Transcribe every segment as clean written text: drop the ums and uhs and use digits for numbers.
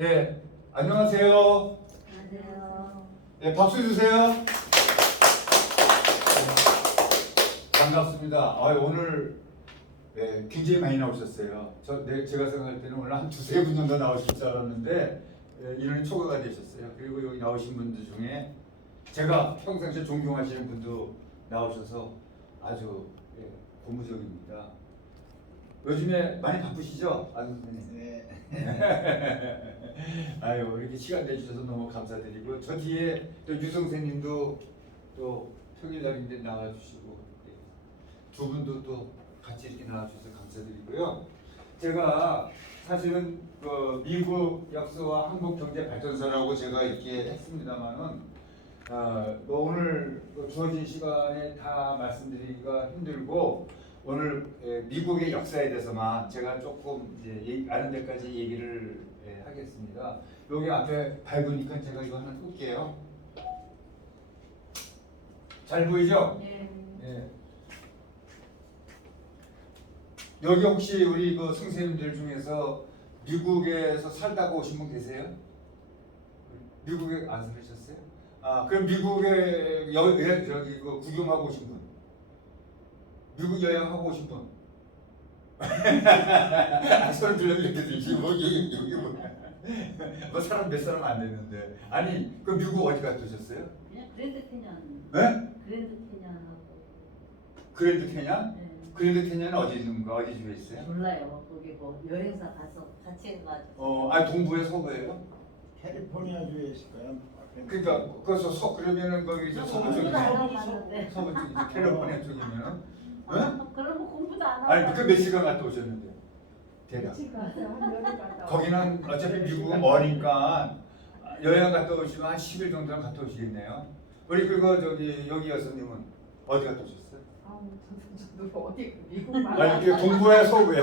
예, 안녕하세요. 안녕하세요. 예, 박수 주세요. 반갑습니다. 오늘 굉장히 많이 나오셨어요. 제가 생각할 때는 오늘 한 두세 분 정도 나오실 줄 알았는데 인원이 초과가 되셨어요. 그리고 여기 나오신 분들 중에 제가 평상시에 존경하시는 분도 나오셔서 아주 고무적입니다. 요즘에 많이 바쁘시죠? 네. 아유, 이렇게 시간 내주셔서 너무 감사드리고, 저 뒤에 또 유성생님도 또 평일날인데 나와주시고, 두 분도 또 같이 이렇게 나와주셔서 감사드리고요. 제가 사실은 그 미국 역사와 한국 경제 발전사라고 제가 이렇게 했습니다만은, 뭐 오늘 주어진 시간에 다 말씀드리기가 힘들고, 오늘 미국의 역사에 대해서만 제가 조금 이제 아는 데까지 얘기를 하겠습니다. 여기 앞에 밝으니까 제가 이거 하나 끌게요. 잘 보이죠? 네. 네. 여기 혹시 우리 그 선생님들 중에서 미국에서 살다가 오신 분 계세요? 미국에 안 살으셨어요? 그럼 미국에 저기 그 구경하고 오신 분? 미국 여행하고 오신 분? 손을 들려도 이렇게 들지 여기 뭐 사람 몇 사람 안 되는데. 아니 그 미국 어디 갔다 오셨어요? 그냥 그랜드 캐년. 네? 그랜드 캐년하고. 그랜드 캐년? 네. 그랜드 캐년은 어디 있는가? 어디 주에 있어요? 몰라요. 거기 뭐 여행사 가서 같이 해가지고. 동부에 서부예요? 캘리포니아주에 있을 거야. 그러니까 거기서 그러면은 거기 이제 서부 쪽이죠. 공부도 안 하고 갔는데. 서부 쪽이죠. 캘리포니아 쪽이면은. 네? 그럼 뭐 공부도 안 하고. 아니 그 몇 시간 갔다 오셨는데? 대략. 거기는 어차피 미국은 머니까 여행 갔다 오시면 한 10일 정도는 갔다 오시겠네요. 우리 그거 저기 여기 여사님은 어디 갔다 오셨어요? 저도 어디 미국만 아니 그 동부에 서부에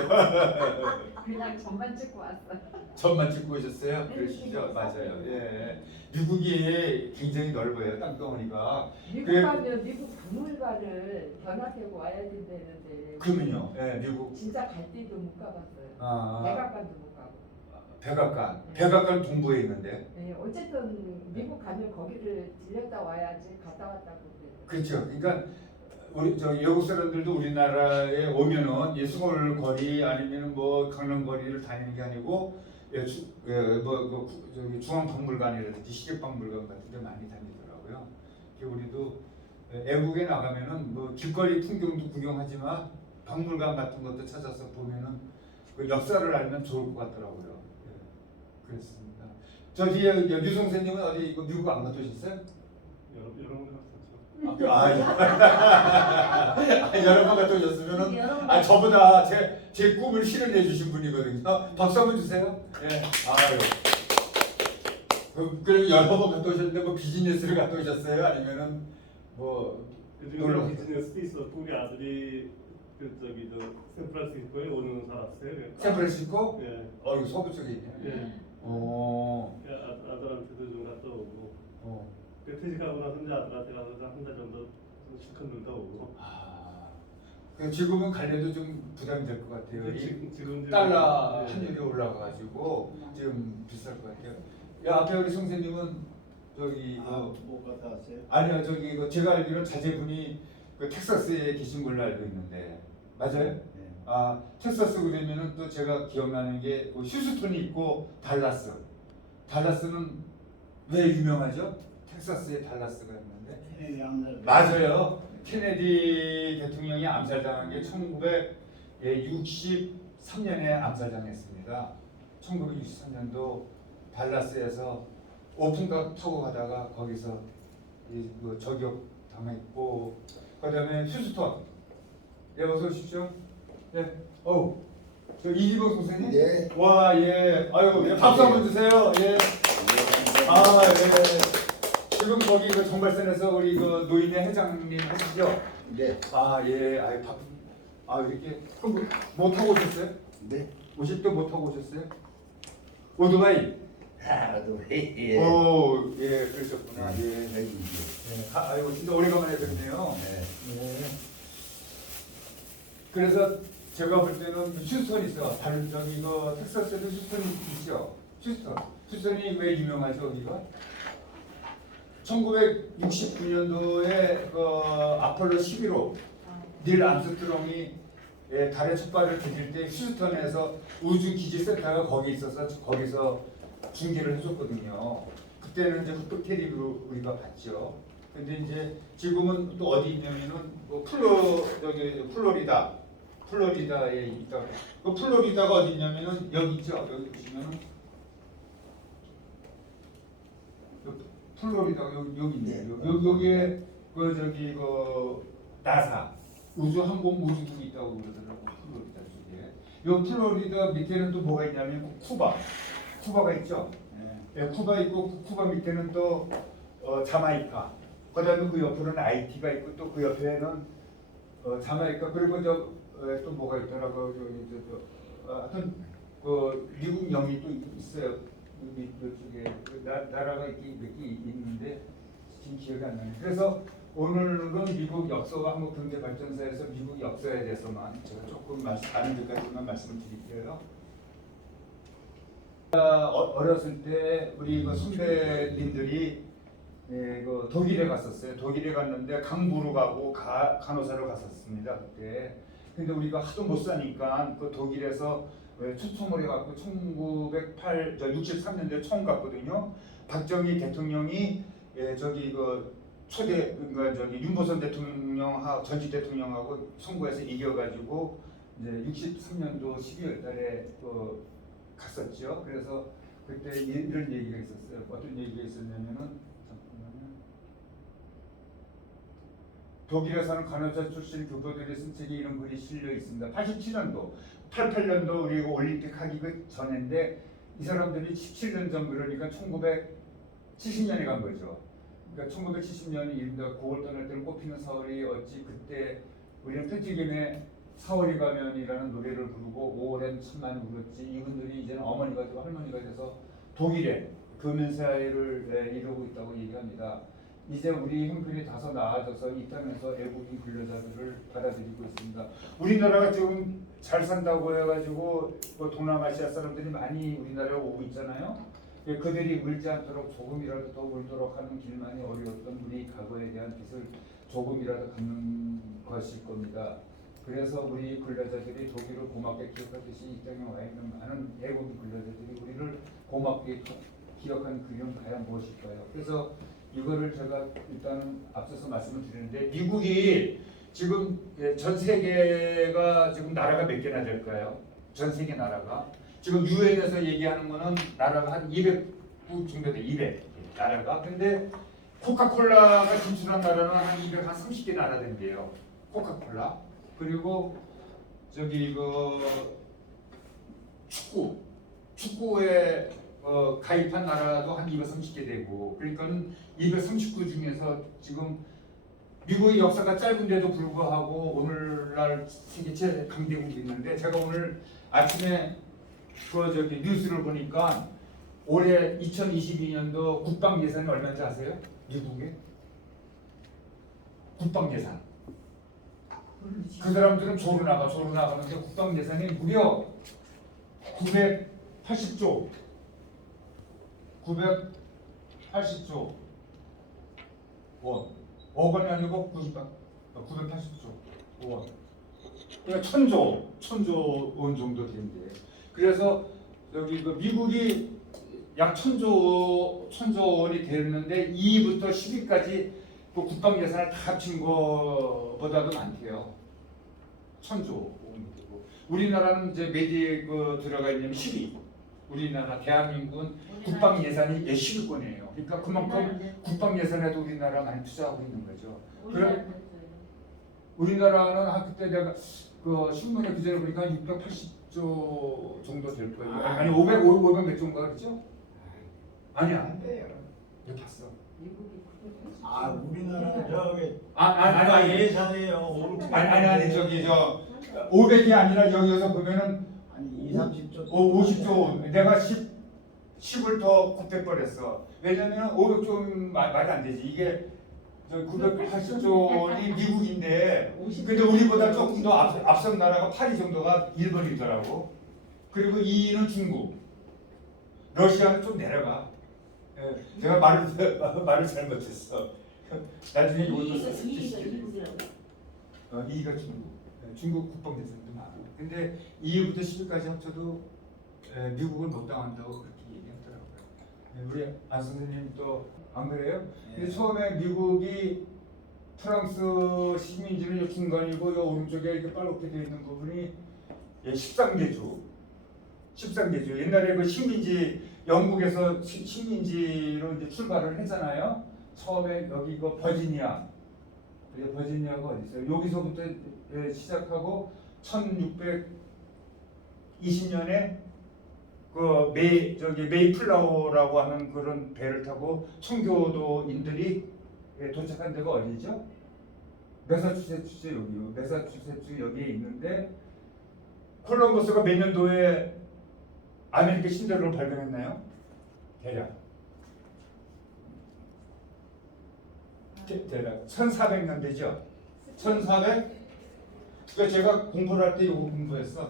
그냥 전만 찍고 왔어요. 전만 찍고 오셨어요? 그러시죠? 맞아요. 예. 미국이 굉장히 넓어요. 땅덩어리가. 미국 그래- 가면 미국 박물관을 견학하고 와야 된다는데 그러면요. 예, 미국. 진짜 갈 데도 못 가봤어요. 백악관도 못 가고. 백악관. 백악관 동부에 있는데. 네, 어쨌든 미국 가면 거기를 들렸다 와야지 갔다 왔다고 그래요. 그렇죠. 그러니까 우리 저 외국 사람들도 우리나라에 오면은 이 서울 거리 아니면 뭐 강남 거리를 다니는 게 아니고 저기 중앙박물관이라든지 시립박물관 같은 데 많이 다니더라고요. 우리도 애국에 나가면은 뭐 길거리 풍경도 구경하지만 박물관 같은 것도 찾아서 보면은 그 역사를 알면 좋을 것 같더라고요. 그렇습니다. 저 뒤에 유성 선생님은 어디 이거 미국 안 갔다 오셨어요? 여러 번 갔었죠. 여러 번 갔다 오셨으면은 저보다 제 꿈을 실현해 주신 분이거든요. 박수 한번 주세요. 예. 아유. 그럼 여러 번 갔다 오셨는데 뭐 비즈니스를 갔다 오셨어요? 아니면은 뭐 놀러 비즈니스도 있었고 우리 아들이 그 저기 저 샌프란시스코에 5년 살았어요. 샌프란시스코? 예. 이거 서부 쪽에 있네. 예. 아들한테도 좀 갔다 오고. 퇴직하고 나서 이제 아들한테 가서 한 달 정도 실컷 놀다 오고. 지금은 갈래도 좀 부담이 될 것 같아요. 지금 달러 예. 환율이 올라가가지고 지금 비쌀 것 같아요. 야 앞에 우리 선생님은 저기 못 갔다 왔어요? 아니요 저기 제가 알기로 자제분이 그 텍사스에 계신 걸로 알고 있는데 맞아요? 네. 텍사스 그러면은 또 제가 기억나는 게 휴스턴이 있고 달라스는 왜 유명하죠? 텍사스에 달라스가 있는데 케네디 암살. 맞아요. 케네디 대통령이 암살당한 게 1963년에 암살당했습니다. 1963년도 달라스에서 오픈카 타고 가다가 거기서 저격 당했고, 그다음에 휴스턴. 예, 어서 오십시오. 네, 저 이기복 선생님. 네. 와, 예. 아유, 예, 박수 한번 주세요. 예. 예. 지금 거기 그 정발산에서 우리 그 노인회 회장님 하시죠? 네. 예. 이렇게 그럼 뭐 타고 오셨어요? 네. 오실 때 뭐 타고 오셨어요? 오토바이. 예. 예, 그러셨구나. 예. 네. 아이고 진짜 오래간만에 뵙네요. 네. 네. 그래서 제가 볼 때는 휴스턴이 있어. 저기 텍사스에도 휴스턴이 있죠. 휴스턴이 왜 유명하죠, 여기가? 1969년도에 그 아폴로 11호 닐 암스트롱이 달에 첫 발을 디딜 때 휴스턴에서 우주기지센터가 거기 있어서 거기서 중계를 해줬거든요. 그때는 이제 흑백 테레비로 우리가 봤죠. 근데 이제 지금은 또 어디 있냐면은 뭐 플로리다에 있다. 그 플로리다가 어디 있냐면은 여기 있죠. 여기 보시면은 플로리다가 여기 있네요. 여기에 그 저기 그 나사 우주항공우주국이 있다고 그러더라고. 플로리다 쪽에. 요 플로리다 밑에는 또 뭐가 있냐면 쿠바가 있죠. 네, 쿠바 있고 쿠바 밑에는 또 자마이카. 그다음에 그 옆으로는 아이티가 있고 또 그 옆에는 자마이카 그리고 또 뭐가 있더라고 하여튼 그 미국 영이 또 있어요. 이쪽에 나라가 몇 개 있는데 지금 기억이 안 나네. 그래서 오늘은 미국 역사와 한국경제발전사에서 미국 역사에 대해서만 제가 조금 아는 데까지만 말씀을 드릴게요. 어렸을 때 우리 그 선배님들이 그 독일에 갔었어요. 독일에 갔는데 강부로 가고 간호사로 갔었습니다. 그때. 근데 우리가 하도 못 사니까 그 독일에서 초청을 해갖고 1963년도에 처음 갔거든요. 박정희 대통령이 저기 그 그러니까 저기 윤보선 대통령하고 전직 대통령하고 선거에서 이겨가지고 이제 63년도 12월달에 갔었죠. 그래서 그때 이런 얘기가 있었어요. 어떤 얘기가 있었냐면은 잠깐만요. 독일에 사는 간호사 출신 교포들이 쓴 책에 이런 글이 실려 있습니다. 87년도, 88년도 우리 올림픽 하기 그 전인데 이 사람들이 17년 전 그러니까 1970년에 간 거죠. 그러니까 1970년이 이른다 9월 떠날 때는 꽃피는 4월이 어찌 그때 우리는 편지김에 4월이 가면이라는 노래를 부르고 5월엔 천만 울었지. 이분들이 이제는 어머니가 되고 할머니가 돼서 독일에 교면사회를 이루고 있다고 얘기합니다. 이제 우리 형편이 다소 나아져서 이 땅에서 애국인 근로자들을 받아들이고 있습니다. 우리나라가 지금 잘 산다고 해가지고 뭐 동남아시아 사람들이 많이 우리나라에 오고 있잖아요. 그들이 울지 않도록 조금이라도 더 울도록 하는 길만이 어려웠던 우리 과거에 대한 빚을 조금이라도 갚는 것일 겁니다. 그래서 우리 근로자들이 독일을 고맙게 기억하듯이 이 땅에 와 있는 많은 애국인 근로자들이 우리를 고맙게 기억하는 그림은 과연 무엇일까요? 그래서 이거를 제가 일단 앞서서 말씀을 드리는데 미국이 지금 전 세계가 지금 나라가 몇 개나 될까요? 전 세계 나라가 지금 유엔에서 얘기하는 거는 나라가 한 200국 정도 돼. 200 나라가. 근데 코카콜라가 진출한 나라는 한 230개 나라 된대요. 코카콜라. 그리고 저기 그 축구에 가입한 나라도 한 230개 되고, 그러니까는 239 중에서 지금 미국의 역사가 짧은데도 불구하고 오늘날 세계 제 강대국이 있는데, 제가 오늘 아침에 저기 뉴스를 보니까 올해 2022년도 국방 예산이 얼마인지 아세요? 미국의 국방 예산. 그 사람들은 조로 나가는데 국방 예산이 무려 980조 원. 억 원이 아니고 980조 원. 그러니까 1000조 원 정도 된대. 그래서 여기 그 미국이 약 1000조 원이 되는데 2부터 10위까지 그 국방 예산을 다 합친 거보다도 많대요. 1000조 원. 우리나라는 이제 매디에 들어가 있는 10위. 우리나라 대한민국은 국방 예산이 10위권이에요. 그러니까 그만큼 국방 예산에도 우리나라 많이 투자하고 있는 거죠. 우리나라는 그때 내가 그 신문에 기사를 보니까 680조 정도 될 거예요. 아니 500 몇 정도가 그렇죠? 아니야. 안 돼요. 이거 봤어. 우리나라 저기 아니 예산이에요. 아니 저기 500이 아니라 여기서 보면은 아니 30조 50조 내가 10을 더 곱해버렸어. 왜냐면 500조는 말이 안 되지. 이게 980조이 미국인데, 근데 우리보다 조금 더 앞선 나라가 8위 정도가 일본이더라고. 그리고 2위는 중국. 러시아는 좀 내려가. 예, 제가 말을 잘못했어. 나중에 이것도 이익은 시키고. 이익이라고. 2위가 중국. 중국 국방대전도 많아. 근데 2위부터 10위까지 합쳐도 미국을 못 당한다고 그렇게 얘기하더라고요. 우리 안 선생님 또 안 그래요? 근데 처음에 미국이 프랑스 식민지는 요 중간이고 요 오른쪽에 이렇게 빨갛게 되어 있는 부분이 13개주. 13개주. 옛날에 그 식민지 영국에서 식민지로 이제 출발을 했잖아요. 처음에 여기 그 버지니아. 버지니아가 어디 있어요? 여기서부터 시작하고 1620년에 그 메이플라워라고 하는 그런 배를 타고 청교도인들이 도착한 데가 어디죠? 매사추세츠 여기요. 매사추세츠 여기에 있는데 콜럼버스가 몇 년도에 아메리카 신대륙을 발견했나요? 대략 1400년대죠. 1400. 그러니까 제가 공부를 할 때 이거 공부했어.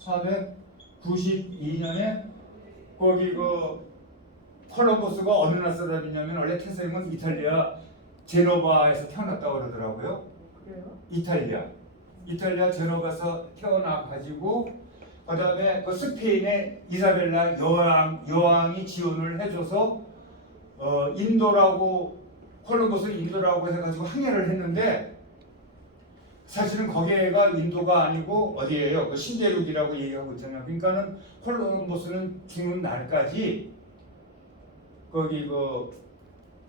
1492년에 거기 그 콜럼버스가 어느 나라 사람이냐면 원래 태생은 이탈리아 제노바에서 태어났다고 그러더라고요. 그래요? 이탈리아 제노바에서 태어나 가지고 그다음에 그 스페인의 이사벨라 여왕이 지원을 해줘서 인도라고 콜럼버스는 인도라고 해가지고 항해를 했는데 사실은 거기가 인도가 아니고 어디예요? 그 신대륙이라고 얘기하고 있잖아요. 그러니까는 콜럼버스는 죽는 날까지 거기 그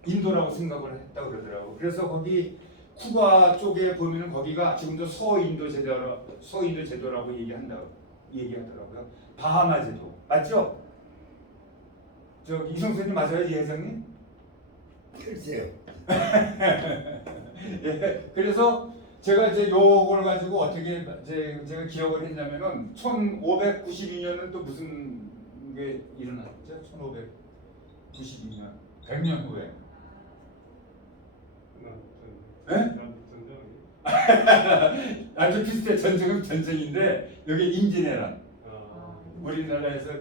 인도라고 생각을 했다고 그러더라고. 그래서 거기 쿠바 쪽에 보면은 거기가 지금도 서인도 제도라고 얘기하더라고요. 바하마 제도 맞죠? 저 이성수님 맞아요, 이 회장님? 글쎄요. 예, 그래서 제가 이제 요걸 가지고 어떻게 제가 기억을 했냐면은 1592년은 또 무슨 게 일어났죠? 1592년 100년 후에. 네? 아주 비슷해. 전쟁인데 여기 임진왜란. 우리나라에서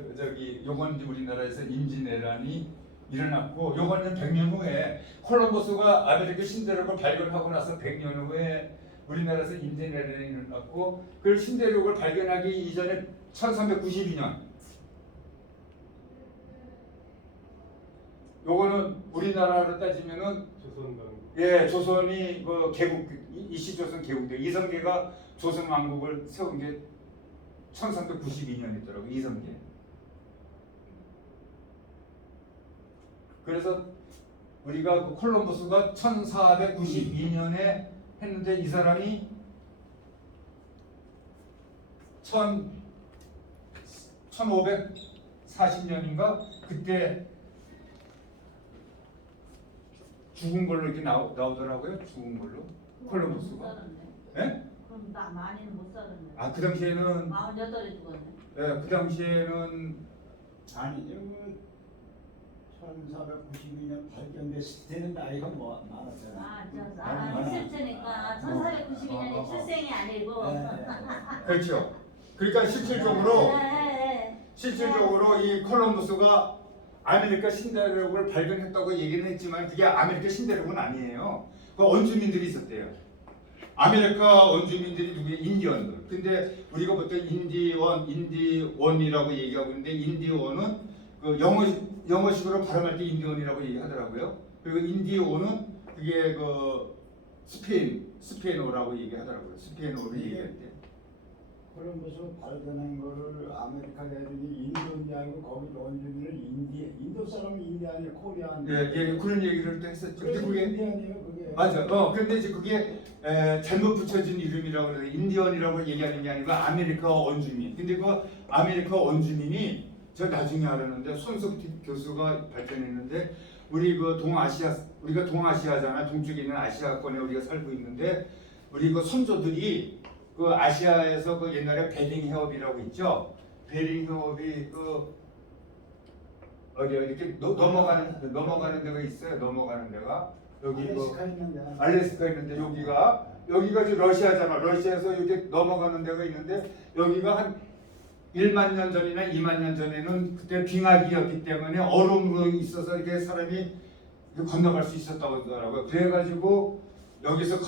요건 우리나라에서 임진왜란이 일어났고 요거는 100년 후에 콜럼버스가 아메리카 신대륙을 발견하고 나서 100년 후에 우리나라에서 임진왜란이 일어났고 그 신대륙을 발견하기 이전에 1392년 요거는 우리나라로 따지면은 조선이 그 개국 이시조선 개국돼 이성계가 조선 왕국을 세운 게 1392년이더라고 이성계. 그래서 우리가 그 콜럼버스가 1492년에 했는데 이 사람이 1540년인가 그때 죽은 걸로 이렇게 나오더라고요. 죽은 걸로 콜럼버스가. 예? 그럼 나 많이는 못 살았네. 아 그 당시에는 48에 죽었네. 예, 그 당시에는 아니죠. 1492년 발견됐을 때는 나이가 많았잖아요. 있을 테니까 1492년이 출생이 아니고. 그렇죠. 그러니까 실질적으로 이 콜럼버스가 아메리카 신대륙을 발견했다고 얘기는 했지만 그게 아메리카 신대륙은 아니에요. 그 원주민들이 있었대요. 아메리카 원주민들이 누구예요? 인디언들. 근데 우리가 보통 인디원이라고 얘기하고 있는데 인디원은 그 영어식으로 발음할 때 인디언이라고 얘기하더라고요. 그리고 인디온은 그게 그 스페인어라고 얘기하더라고요. 스페인어로 얘기할 때. 콜럼버스 발견한 거를 아메리카 애들이 인도인지 알고 거기 원주민을 인도 사람이 인디아니 코리안. 예, 그런 얘기를 또 했었죠. 근데 그게 인디아니에요, 그게. 맞아. 근데 이제 그게 잘못 붙여진 이름이라고 그래요. 인디언이라고 얘기하는 게 아니고 아메리카 원주민. 근데 그 아메리카 원주민이 저 나중에 알았는데 손석희 교수가 발견했는데 우리가 동아시아잖아. 동쪽에 있는 아시아권에 우리가 살고 있는데 우리 그 선조들이 그 아시아에서 그 옛날에 베링 해협이라고 있죠. 베링 해협이 그 어디 이렇게 넘어가는 데가 있어요. 넘어가는 데가 여기 알래스카 있는데 여기가 이제 러시아잖아. 러시아에서 이렇게 넘어가는 데가 있는데 여기가 한 1만 년 전이나 2만 년 전에는 그때 빙하기였기 때문에 얼음으로 있어서 이렇게 사람이 건너갈 수 있었다고 하더라고요. 그래가지고 여기서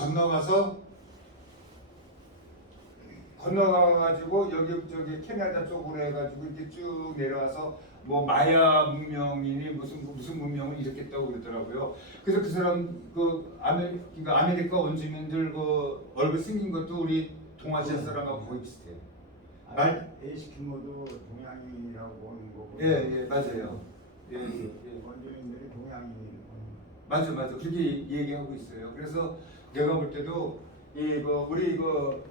건너가가지고 여기 저기 캐나다 쪽으로 해가지고 이렇게 쭉 내려와서 뭐 마야 문명이니 무슨 문명을 일으켰다고 그러더라고요. 그래서 그 사람 그러니까 아메리카 원주민들 그 얼굴 생긴 것도 우리 동아시아 사람하고 거의 비슷해요. 에스키모도 동양인이라고 보는 거고. 예, 맞아요. 예. 원주민들이 동양인이고. 맞아. 그렇게 얘기하고 있어요. 그래서 내가 볼 때도 우리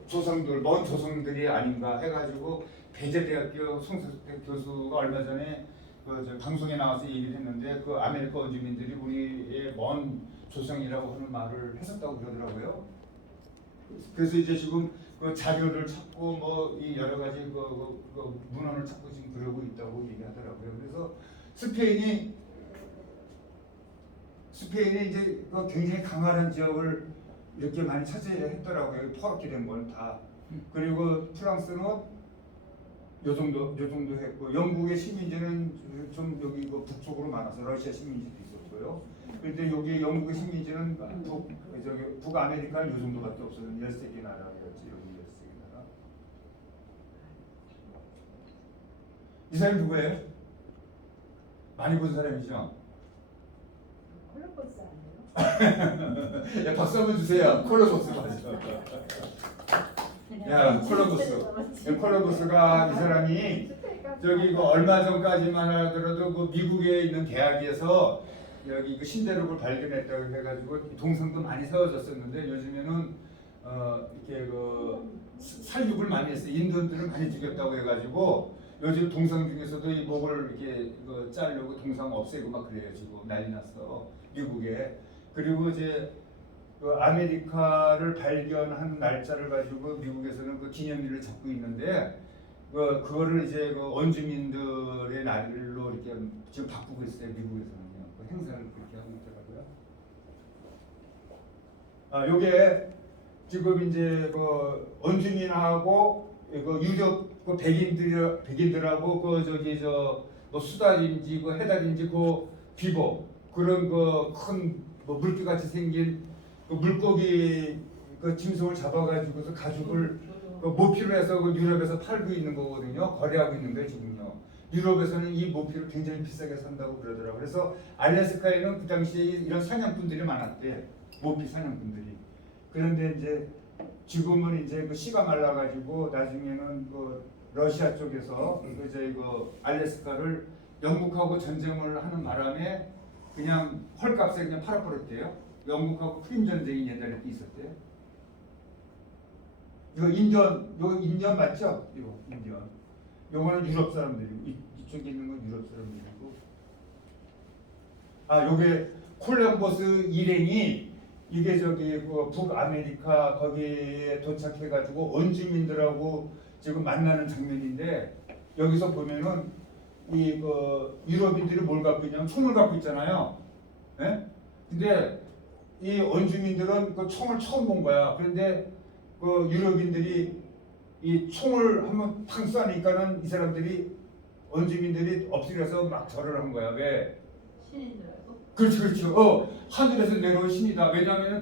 조상들, 먼 조상들이 아닌가 해가지고 배재대학교 송석택 교수가 얼마 전에 저 방송에 나와서 얘기를 했는데 그 아메리카 원주민들이 우리의 먼 조상이라고 하는 말을 했었다고 그러더라고요. 그래서 이제 지금 그 자료를 찾고 뭐 이 여러 가지 그 문헌을 찾고 지금 그러고 있다고 얘기하더라고요. 그래서 스페인이 이제 그 굉장히 강한 지역을 이렇게 많이 차지를 했더라고요. 퍼렇게 된 건 다. 그리고 프랑스는 요 정도 했고, 영국의 식민지는 좀 여기 북쪽으로 많아서 러시아 식민지도 있었고요. 그런데 여기 영국의 식민지는 북아메리카는 요 정도밖에 없어요. 13개 나라였지. 여기 13개 나라. 이 사람이 누구예요? 많이 본 사람이죠? 콜럼버스 아니에요? 야, 박수 한번 주세요. 콜럼버스 맞아. 야, 콜럼버스가 이 사람이 저기 얼마 전까지만 하더라도 그 미국에 있는 대학에서 여기 그 신대륙을 발견했다고 해가지고 동상도 많이 세워졌었는데 요즘에는 이렇게 살육을 많이 했어요. 인도인들을 많이 죽였다고 해가지고 요즘 동상 중에서도 이 목을 이렇게 자르려고 동상 없애고 막 그래요. 지금 난리 났어 미국에. 그리고 이제 그 아메리카를 발견한 날짜를 가지고 미국에서는 그 기념일을 잡고 있는데 그거를 이제 원주민들의 날로 이렇게 지금 바꾸고 있어요. 미국에서는요. 그 행사를 그렇게 하고 있더라고요. 요게 지금 이제 그 원주민하고 유럽 백인들하고 뭐 수달인지 해달인지 비보 그런 큰 물개 같이 생긴 물고기 짐승을 잡아가지고서 가죽을 모피로 해서 유럽에서 팔고 있는 거거든요. 거래하고 있는 거예요 지금요. 유럽에서는 이 모피를 굉장히 비싸게 산다고 그러더라고요. 그래서 알래스카에는 그 당시에 이런 사냥꾼들이 많았대. 모피 사냥꾼들이. 그런데 이제 지금은 이제 씨가 말라가지고 나중에는 러시아 쪽에서 이제 알래스카를 영국하고 전쟁을 하는 바람에 그냥 헐값에 그냥 팔아버렸대요. 영국하고 크림 전쟁이 옛날에 있었대요. 이거 인디언 맞죠? 이거 인디언. 요거는 유럽 사람들이고 이쪽에 있는 건 유럽 사람들이고. 요게 콜럼버스 일행이 이게 북아메리카 거기에 도착해가지고 원주민들하고 지금 만나는 장면인데 여기서 보면은 유럽인들이 뭘 갖고 있냐면 총을 갖고 있잖아요. 예? 근데 이 원주민들은 총을 처음 본 거야. 그런데 유럽인들이 이 총을 한번 탕 쏴니까는 이 사람들이 원주민들이 엎드려서 막 절을 한 거야. 왜? 신인 줄 알고. 그렇죠. 하늘에서 내려온 신이다. 왜냐하면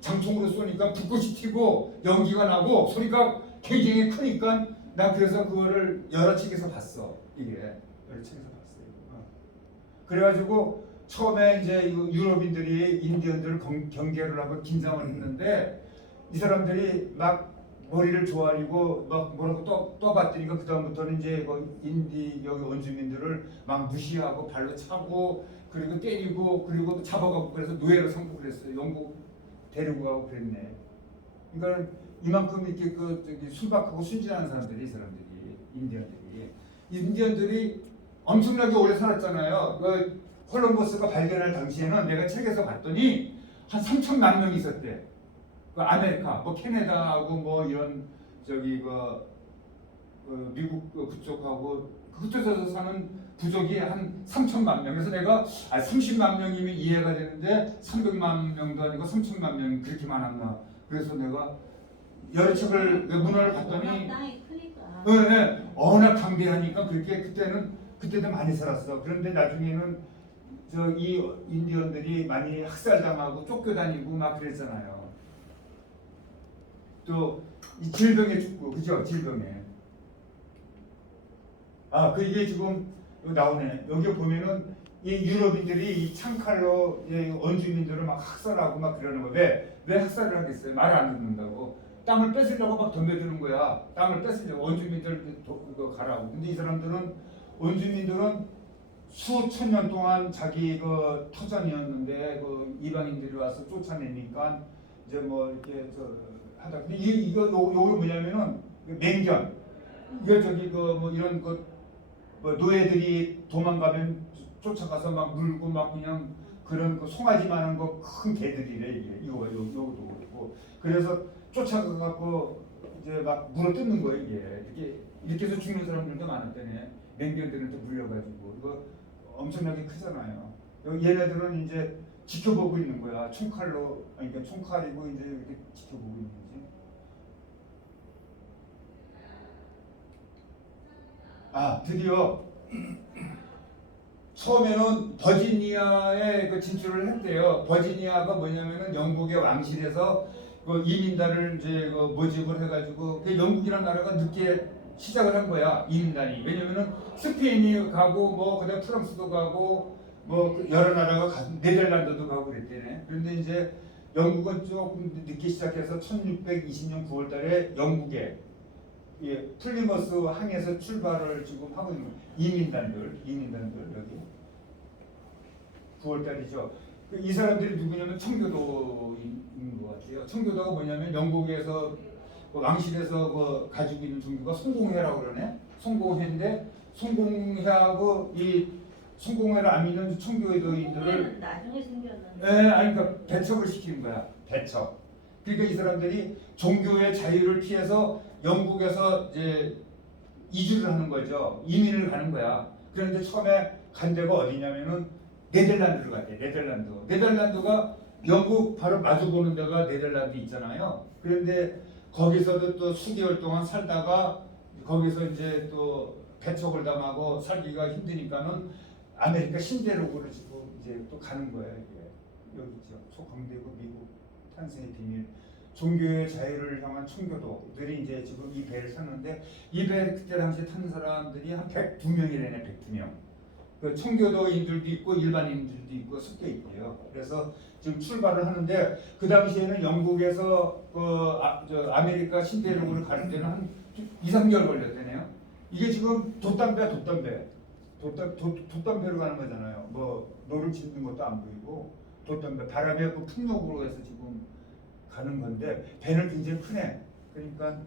장총으로 쏘니까 불꽃이 튀고 연기가 나고 소리가 굉장히 크니까 나 그래서 그거를 여러 책에서 봤어. 이게 여러 책에서 봤어요. 그래가지고 처음에 이제 유럽인들이 인디언들을 경계를 하고 긴장을 했는데 이 사람들이 막 머리를 조아리고 막 뭐라고 떠받드니까 그 다음부터는 이제 여기 원주민들을 막 무시하고 발로 차고 그리고 때리고 그리고 잡아가고 그래서 노예로 삼고 그랬어요. 영국 데리고 가고 그랬네. 그러니까 이만큼 이렇게 순박하고 순진한 사람들이 이 사람들이 인디언들이 엄청나게 오래 살았잖아요. 콜럼버스가 발견할 당시에는 내가 책에서 봤더니 한 3천만 명이 있었대. 아메리카, 캐나다하고 뭐 이런 미국 그쪽하고 그쪽에서 사는 부족이 한 3천만 명. 그래서 내가 30만 명이면 이해가 되는데 300만 명도 아니고 3천만 명이 그렇게 많았나. 그래서 내가 여러 책을 문헌을 봤더니 땅이 크니까 워낙 강대하니까 그렇게 그때도 많이 살았어. 그런데 나중에는 이 인디언들이 많이 학살당하고 쫓겨다니고 막 그랬잖아요. 또 이 질병에 죽고, 그죠? 질병에. 이게 지금 여기 나오네. 여기 보면은 이 유럽인들이 이 창칼로 원주민들을 막 학살하고 막 그러는 거. 왜 학살을 하겠어요? 말 안 듣는다고. 땅을 뺏으려고 막 덤벼드는 거야. 땅을 뺏으려고 원주민들 그거 가라고. 근데 이 사람들은 원주민들은 수천 년 동안 자기 그 터전이었는데 그 이방인들이 와서 쫓아내니까 이제 뭐 이렇게 하다. 근데 이거 뭐냐면은 맹견. 이거 뭐 이런 뭐 노예들이 도망가면 쫓아가서 막 물고 막 그냥 그런 송아지만한 거 큰 개들이래 이게. 요거도 그렇고. 그래서 쫓아가갖고 이제 막 물어 뜯는 거예요 이게. 이렇게 해서 죽는 사람들도 많았다네. 맹견들한테 물려가지고 이거 엄청나게 크잖아요. 얘네들은 이제 지켜보고 있는 거야. 총칼로, 그러니까 총칼이고 이제 이렇게 지켜보고 있는 거지. 드디어 처음에는 버지니아에 진출을 했대요. 버지니아가 뭐냐면은 영국의 왕실에서 그 이민단을 이제 모집을 해가지고 영국이라는 나라가 늦게 시작을 한 거야 이민단이. 왜냐면은 스페인이 가고 뭐 그다음 프랑스도 가고 뭐 여러 나라가 네덜란드도 가고 그랬대네. 그런데 이제 영국은 조금 늦게 시작해서 1620년 9월달에 영국에 플리머스 항에서 출발을 지금 하고 있는 거예요. 이민단들 여기 9월달이죠. 이 사람들이 누구냐면 청교도인 것 같아요. 청교도가 뭐냐면 영국에서 왕실에서 가지고 있는 종교가 송공회라고 그러네. 송공회인데 송공회하고 이 송공회를 안 믿는 청교도인들을 나중에 생겼는데. 그러니까 배척을 시키는 거야. 배척. 그러니까 이 사람들이 종교의 자유를 피해서 영국에서 이제 이주를 하는 거죠. 이민을 가는 거야. 그런데 처음에 간 데가 어디냐면은 네덜란드로 갔대. 네덜란드가 영국 바로 마주보는 데가 네덜란드 있잖아요. 그런데 거기서도 또 수개월 동안 살다가 거기서 이제 또 배척을 당하고 살기가 힘드니까는 아메리카 신대륙으로 지금 이제 또 가는 거예요. 이게 여기 있죠. 초강대국 미국 탄생의 비밀. 종교의 자유를 향한 청교도들이 이제 지금 이 배를 탔는데 이 배 그때 당시에 탄 사람들이 한 102명이래네. 102명. 그 청교도인들도 있고 일반인들도 있고 섞여 있고요. 그래서 지금 출발을 하는데 그 당시에는 영국에서 아메리카 신대륙으로 가는 데는 한 2~3개월 걸렸대네요. 이게 지금 돛담배로 가는 거잖아요. 뭐 노를 짓는 것도 안 보이고 돛담배 바람의 그 풍력으로 해서 지금 가는 건데 배는 굉장히 크네. 그러니까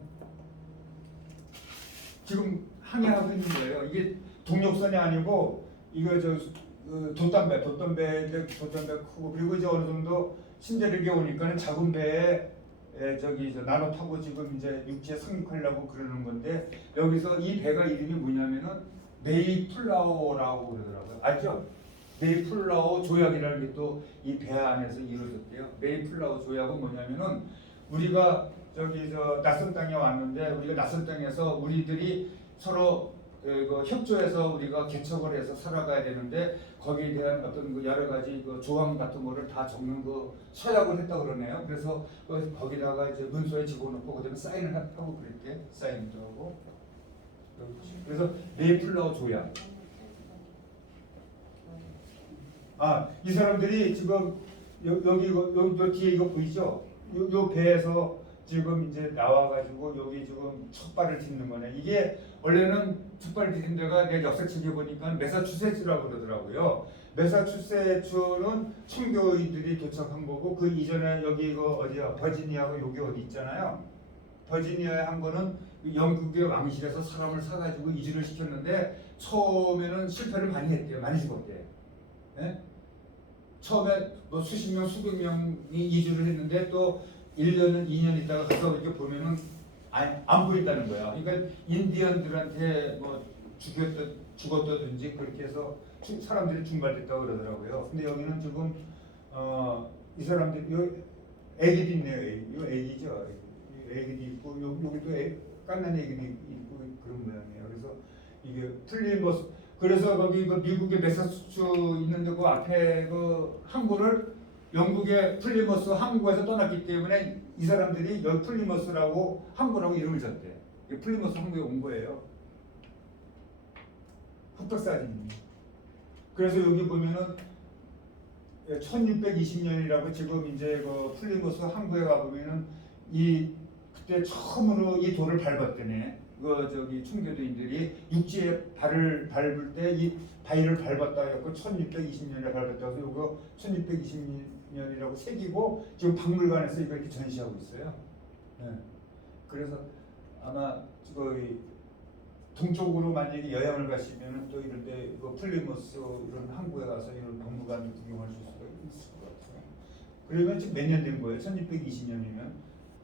지금 항해하고 있는 거예요. 이게 동력선이 아니고 이거 돛담배 크고 그리고 이제 어느 정도 신대륙에 오니까는 작은 배에 나눠 타고 지금 이제 육지에 상륙하려고 그러는 건데 여기서 이 배가 이름이 뭐냐면은 메이플라워라고 그러더라고요. 알죠? 메이플라워 조약이라는 게 또 이 배 안에서 이루어졌대요. 메이플라워 조약은 뭐냐면은 우리가 낯선 땅에 왔는데 우리가 낯선 땅에서 우리들이 서로 협조해서 우리가 개척을 해서 살아가야 되는데 거기에 대한 어떤 여러 가지 조항 같은 거를 다 적는 서약을 했다 그러네요. 그래서 거기다가 이제 문서에 집어넣고 그다음에 사인을 하고 그랬대. 사인도 하고. 그래서 메이플라워 조약. 이 사람들이 지금 여기 뒤에 이거 보이죠? 요 배에서 지금 이제 나와가지고 여기 지금 첫 발을 딛는 거네. 이게 원래는 첫 발을 딛는 데가 내가 역사책에 보니까 매사추세츠라고 그러더라고요. 매사추세츠는 청교인들이 도착한 거고 그 이전에 여기 어디야? 버지니아가 여기 어디 있잖아요. 버지니아에 한 거는 영국의 왕실에서 사람을 사가지고 이주를 시켰는데 처음에는 실패를 많이 했대요. 많이 죽었대. 네? 처음에 뭐 수십 명, 수백 명이 이주를 했는데 또 1년, 2년 있다가 가서 이렇게 보면은 안 보인다는 거야. 그러니까 인디언들한테 뭐 죽었다든지 그렇게 해서 사람들이 중발됐다고 그러더라고요. 근데 여기는 지금 이 사람들 애기도 있네요. 이 애기죠. 애기도 있고 여기도 깐난 애기도 있고 그런 모양이에요. 그래서 이게 플리머스 그래서 거기 그 미국의 매사추세츠 있는데 그 앞에 그 항구를 영국의 플리머스 항구에서 떠났기 때문에 이 사람들이 여기 플리머스라고 항구라고 이름을 졌대. 이게 플리머스 항구에 온 거예요. 흑백사진입니다. 그래서 여기 보면은 1620년이라고 지금 이제 그 플리머스 항구에 가 보면은 이 그때 처음으로 이 돌을 밟았더니 그 저기 청교도인들이 육지에 발을 밟을 때 이 바위를 밟았다 해갖고 1620년에 밟았다 해서 이거 1620년이라고 새기고 지금 박물관에서 이거 이렇게 전시하고 있어요. 네. 그래서 아마 거의 동쪽으로 만약에 여행을 가시면은 또 이런데 그 플리머스 이런 항구에 가서 이런 박물관을 구경하실 수가 있을 것 같아요. 그러면 지금 몇 년 된 거예요? 1620년이면.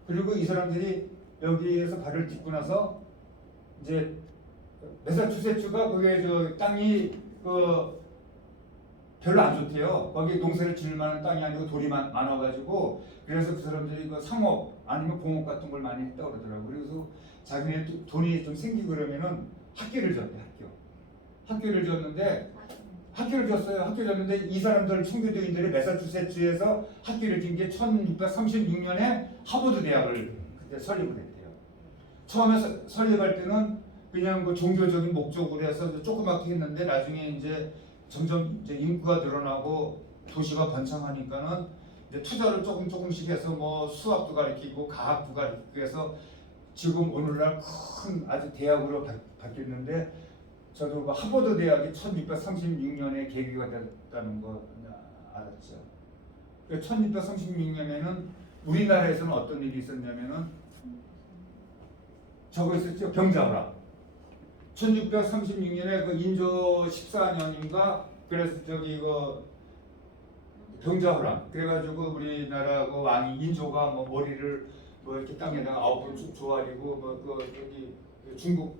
그리고 이 사람들이 여기에서 발을 딛고 나서 이제 매사추세츠가 그게 저 땅이 그 별로 안 좋대요. 거기 농사를 지을 만한 땅이 아니고 돌이 많아가지고 그래서 그 사람들이 그 상업 아니면 공업 같은 걸 많이 했다고 그러더라고요. 그래서 자기네 돈이 좀 생기고 그러면은 학교를 줬대. 학교를 줬는데 학교를 줬어요. 학교 줬는데 이 사람들 청교도인들이 매사추세츠에서 학교를 준 게 1636년에 하버드 대학을 그때 설립을 했대요. 처음에 설립할 때는 그냥 그 종교적인 목적으로 해서 조그맣게 했는데 나중에 이제 점점 이제 인구가 늘어나고 도시가 번창하니까는 이제 투자를 조금씩 해서 뭐 수학도 가르치고 과학도 가르치고 해서 지금 오늘날 큰 아주 대학으로 바뀌었는데 저도 그 하버드 대학이 1636년에 개교가 됐다는 거 알았죠. 1636년에는 우리나라에서는 어떤 일이 있었냐면은 저거 있었죠. 병자호란. 1636년에 그 인조 14년인가 그래서 저기 그 병자호란 그래가지고 우리나라 그 왕이 인조가 뭐 머리를 뭐 이렇게 땅에다가 9번 조아리고 뭐 그 저기 중국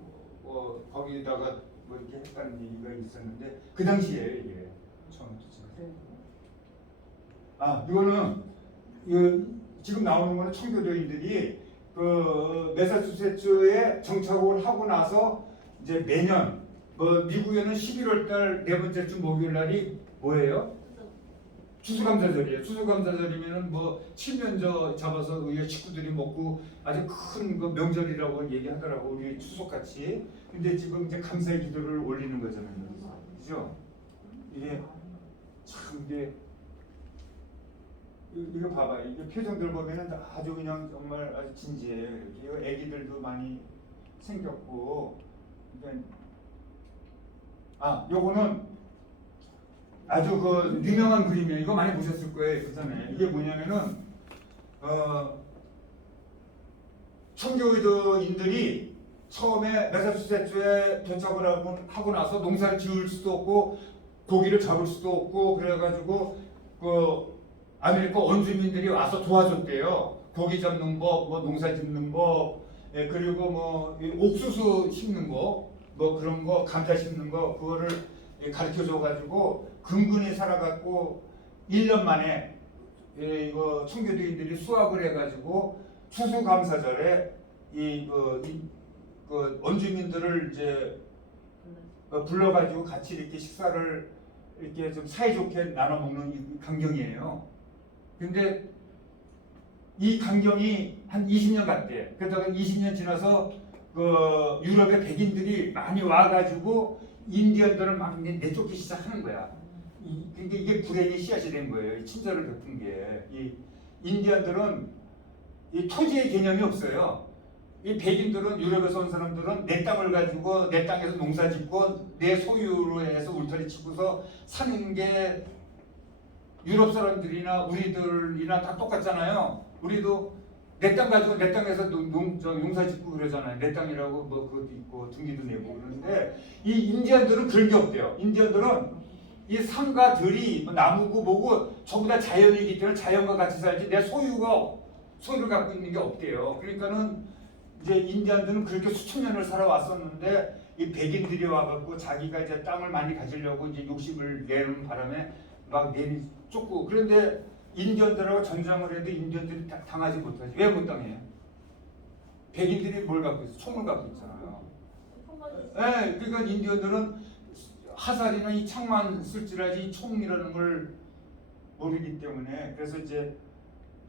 거기다가 뭐 이렇게 했다는 얘기가 있었는데 그 당시에 이게 처음부터 이거는 지금 나오는 거는 청교도인들이 그 매사추세츠에 정착을 하고 나서 이제 매년 뭐 미국에는 11월달 네 번째 주 목요일 날이 뭐예요? 추수감사절이에요. 추수감사절이면은 뭐 칠면조 잡아서 우리 식구들이 먹고 아주 큰 그 명절이라고 얘기하더라고 우리 추석같이. 근데 지금 이제 감사의 기도를 올리는 거잖아요. 그죠? 이게 참 이게 이거 봐봐. 이게 표정들 보면은 아주 그냥 정말 아주 진지해요. 이렇게 애기들도 많이 생겼고. 요거는 아주 그 유명한 그림이에요. 이거 많이 보셨을 거예요. 그 전에 이게 뭐냐면은 청교도인들이 처음에 매사추세츠에 도착을 하고 나서 농사를 지을 수도 없고 고기를 잡을 수도 없고 그래가지고 그 아메리카 원주민들이 와서 도와줬대요. 고기 잡는 법, 뭐 농사 짓는 법, 그리고 뭐 옥수수 심는 거, 뭐 그런 거, 감자 심는 거 그거를 가르쳐 줘가지고 근근히 살아갖고 1년 만에 이거 청교도인들이 수확을 해가지고 추수감사절에 그 원주민들을 이제 불러가지고 같이 이렇게 식사를 이렇게 좀 사이좋게 나눠 먹는 이 강경이에요. 근데 이 강경이 한 20년 갔대. 그러다가 20년 지나서 그 유럽의 백인들이 많이 와가지고 인디언들을 막 내쫓기 시작하는 거야. 근데 이게 불행의 씨앗이 된 거예요. 이 친절을 베푼 게. 이 인디언들은 이 토지의 개념이 없어요. 이 백인들은 유럽에서 온 사람들은 내 땅을 가지고 내 땅에서 농사 짓고 내 소유로 해서 울타리 치고서 사는 게 유럽 사람들이나 우리들이나 다 똑같잖아요. 우리도 내 땅 가지고 내 땅에서 농사 짓고 그러잖아요. 내 땅이라고 뭐 그것도 있고 등기도 내고 그러는데 이 인디언들은 그런 게 없대요. 인디언들은 이 산과 들이 뭐 나무고 뭐고 전부 다 자연이기 때문에 자연과 같이 살지 내 소유를 갖고 있는 게 없대요. 그러니까는 이제 인디언들은 그렇게 수천 년을 살아왔었는데 이 백인들이 와갖고 자기가 이제 땅을 많이 가지려고 이제 욕심을 내는 바람에 막 쫓고 그런데 인디언들하고 전쟁을 해도 인디언들이 당하지 못하지. 왜 못 당해요? 백인들이 뭘 갖고 있어? 총을 갖고 있잖아요. 그러니까 인디언들은 화살이나 이 창만 쓸 줄 알지 이 총이라는 걸 모르기 때문에 그래서 이제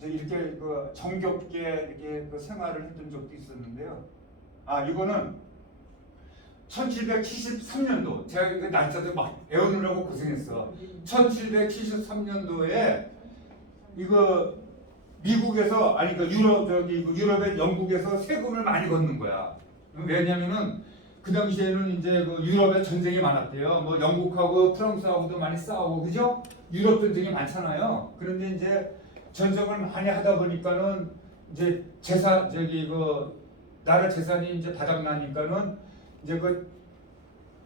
이렇게 그 정겹게 이렇게 그 생활을 했던 적도 있었는데요. 이거는 1773년도 제가 그 날짜도 막 외우느라고 고생했어. 1773년도에 이거 미국에서 아니 그 유럽의 영국에서 세금을 많이 걷는 거야. 왜냐면은 그 당시에는 이제 그 유럽에 전쟁이 많았대요. 뭐 영국하고 프랑스하고도 많이 싸우고 그죠? 유럽 전쟁이 많잖아요. 그런데 이제 전쟁을 많이 하다 보니까는 이제 나라 재산이 이제 바닥나니까는 이제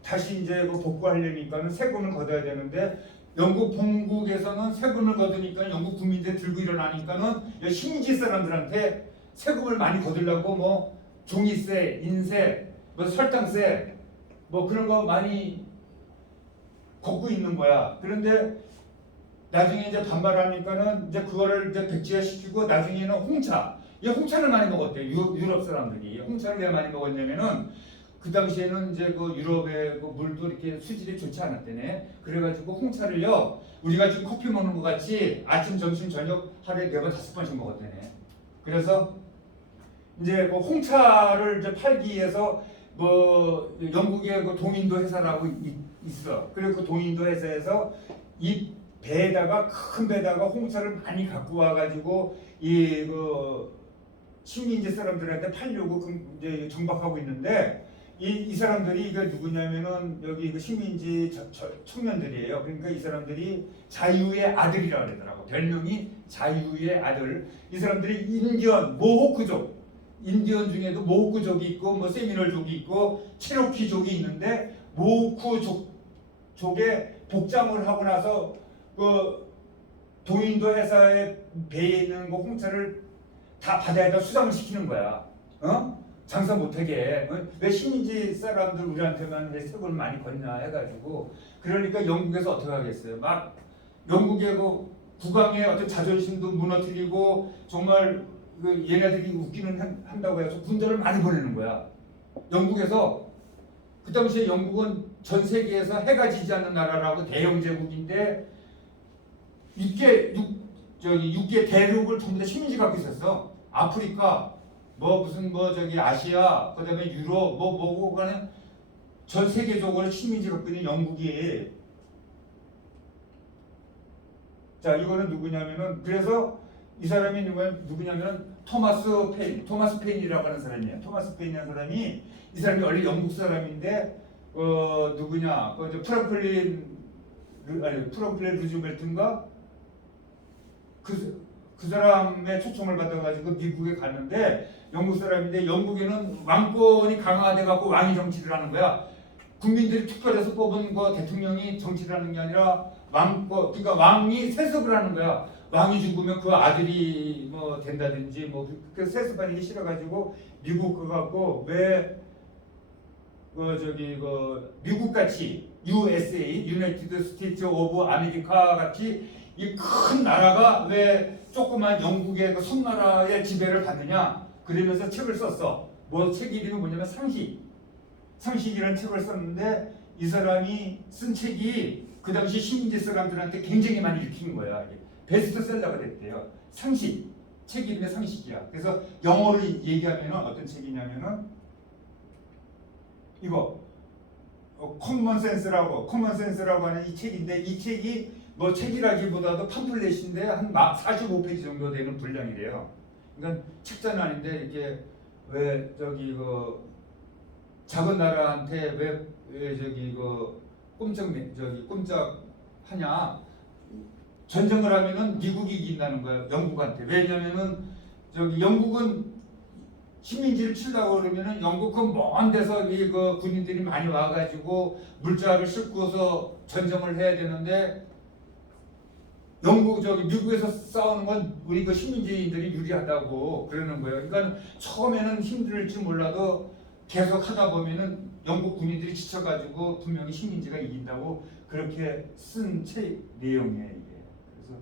다시 이제 복구하려니까는 세금을 걷어야 되는데 영국 본국에서는 세금을 걷으니까 영국 국민들 들고 일어나니까는 식민지 사람들한테 세금을 많이 걷으려고 뭐 종이세, 인세, 뭐 설탕세 뭐 그런 거 많이 걷고 있는 거야. 그런데 나중에 이제 반발하니까는 이제 그거를 이제 백지화시키고 나중에는 홍차. 이 홍차를 많이 먹었대. 유럽 사람들이. 홍차를 왜 많이 먹었냐면은 그 당시에는 이제 그 유럽의 그 물도 이렇게 수질이 좋지 않았대네. 그래가지고 홍차를요, 우리가 지금 커피 먹는 것 같이 아침, 점심, 저녁 하루에 4번, 5번씩 먹었대네. 그래서 이제 그 홍차를 이제 팔기 위해서 뭐 영국의 그 동인도 회사라고 있어. 그리고 그 동인도 회사에서 이 배에다가 큰 배에다가 홍차를 많이 갖고 와가지고 이 그 식민지 사람들한테 팔려고 이제 정박하고 있는데 이 사람들이 이게 누구냐면은 여기 그 식민지 청년들이에요. 그러니까 이 사람들이 자유의 아들이라 그러더라고. 별명이 자유의 아들. 이 사람들이 인디언 모호크족. 인디언 중에도 모호크족이 있고 뭐 세미널족이 있고 체로키족이 있는데 모호크족에 복장을 하고 나서 그 동인도 회사의 배에 있는 그 홍차를 다 바다에다 수상을 시키는 거야. 장사 못하게. 왜 식민지 사람들 우리한테만 왜 세금을 많이 걷냐 해가지고. 그러니까 영국에서 어떻게 하겠어요? 막 영국의 그 국왕의 어떤 자존심도 무너뜨리고 정말 그 얘네들이 웃기는 한다고 해서 군대를 많이 보내는 거야. 영국에서 그 당시에 영국은 전 세계에서 해가 지지 않는 나라라고 대영 제국인데 6개 대륙을 전부 다 식민지 갖고 있었어. 아프리카, 아시아, 그다음에 유럽, 뭐고 간에 전 세계적으로 식민지 갖고 있는 영국이. 자, 이거는 누구냐면은 그래서 이 사람이 누구냐면은 토마스 페인이라고 하는 사람이에요. 토마스 페인이라는 사람이 이 사람이 원래 영국 사람인데 누구냐? 프랑클린 루즈벨트인가? 그 사람의 초청을 받아가지고 미국에 갔는데 영국 사람인데 영국에는 왕권이 강화돼 갖고 왕이 정치를 하는 거야. 국민들이 투표해서 뽑은 거 대통령이 정치를 하는 게 아니라 그러니까 왕이 세습을 하는 거야. 왕이 죽으면 그 아들이 뭐 된다든지 그 세습하는 게 싫어가지고 미국 그 갖고 왜 미국 같이 USA 유나이티드 스테이츠 오브 아메리카 같이 이 큰 나라가 왜 조그만 영국의 그 섬나라의 지배를 받느냐 그러면서 책을 썼어. 책 이름이 뭐냐면 상식이라는 책을 썼는데 이 사람이 쓴 책이 그 당시 식민지 사람들한테 굉장히 많이 일으킨 거야. 베스트셀러가 됐대요. 책 이름이 상식이야. 그래서 영어로 얘기하면 어떤 책이냐면은 이거 커먼센스라고 하는 이 책인데 이 책이 책이라기보다도 팜플렛인데 한 45페이지 정도 되는 분량이래요. 그러니까 책자는 아닌데 이렇게 왜 작은 나라한테 왜 꼼짝하냐? 전쟁을 하면은 미국이 이긴다는 거예요. 영국한테. 왜냐면은 영국은 식민지를 치려고 그러면은 영국 그 먼 데서 그 군인들이 많이 와가지고 물자를 싣고서 전쟁을 해야 되는데 미국에서 싸우는 건 우리 그 식민지인들이 유리하다고 그러는 거예요. 그러니까 처음에는 힘들지 몰라도 계속 하다 보면은 영국 군인들이 지쳐가지고 분명히 식민지가 이긴다고 그렇게 쓴 책 내용이에요, 이게. 그래서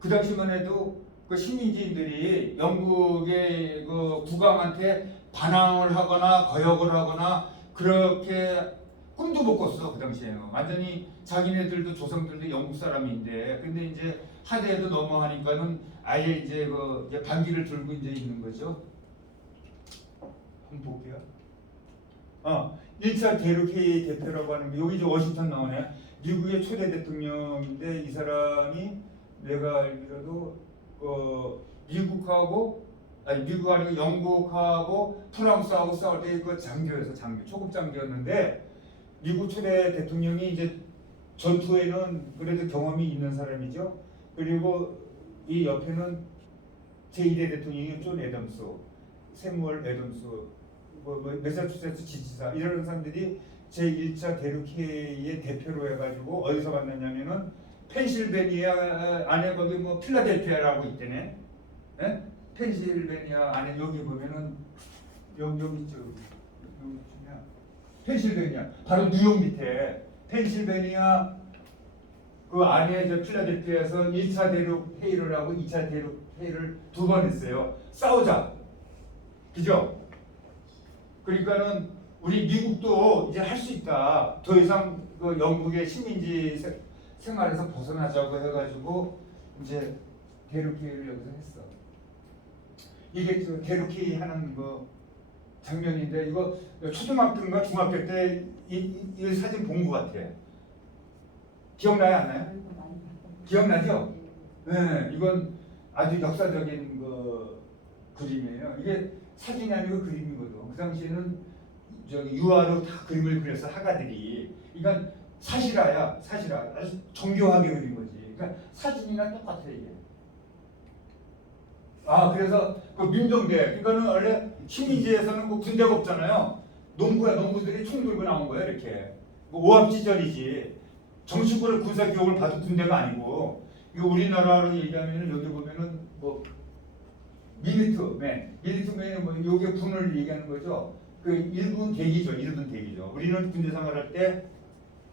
그 당시만 해도 그 식민지인들이 영국의 그 국왕한테 반항을 하거나 거역을 하거나 그렇게 꿈도 못 꿨어 그 당시에는. 완전히 자기네들도 조상들도 영국 사람인데 근데 이제 하대에도 넘어가니까는 아예 이제 그 이제 반기를 들고 이제 있는 거죠. 한번 볼게요. 1차 대륙회의 대표라고 하는 게 여기 이제 워싱턴 나오네. 미국의 초대 대통령인데 이 사람이 내가 알기로도 미국 아니고 영국하고 프랑스하고 싸울 때 그 장교여서 초급 장교였는데 미국 초대 대통령이 이제 전투에는 그래도 경험이 있는 사람이죠. 그리고 이 옆에는 제1대 대통령이 존 애덤스, 세무얼 애덤스, 매사추세츠 지지사 이런 사람들이 제1차 대륙회의의 대표로 해가지고 어디서 만났냐면은 펜실베니아 안에 거기 뭐 필라델피아라고 있대네. 예? 펜실베니아 안에 여기 보면은 여기 있죠. 여기 있냐? 펜실베니아 바로 뉴욕 밑에 펜실베니아 그 안에 저 필라델피아에서 1차 대륙 회의를 하고 2차 대륙 회의를 2번 했어요. 싸우자. 그죠? 그러니까는 우리 미국도 이제 할 수 있다. 더 이상 그 영국의 식민지 생활에서 벗어나자고 해가지고 이제 대륙회의를 여기서 했어. 이게 그 대륙회의 하는 그 장면인데 이거 초등학교인가 중학교 때 이 사진 본 것 같아. 기억나요 안 나요? 기억나죠? 네, 이건 아주 역사적인 그 그림이에요. 이게 사진이 아니고 그림이거든. 그 당시에는 저기 유화로 다 그림을 그려서 하가들이. 그러니까 사실화야. 아주 정교하게 그린 거지. 그러니까 사진이랑 똑같아 이게. 그래서 그 민병대, 그거는 원래 식민지에서는 뭐 군대가 없잖아요. 농부들이 총 들고 나온 거야 이렇게. 뭐 오합지졸이지. 정식으로 군사 교육을 받은 군대가 아니고. 이거 우리나라로 얘기하면은 여기 보면은 뭐 밀리트맨은 뭐 요게 군을 얘기하는 거죠. 그 1분 대기죠. 우리는 군대 생활할 때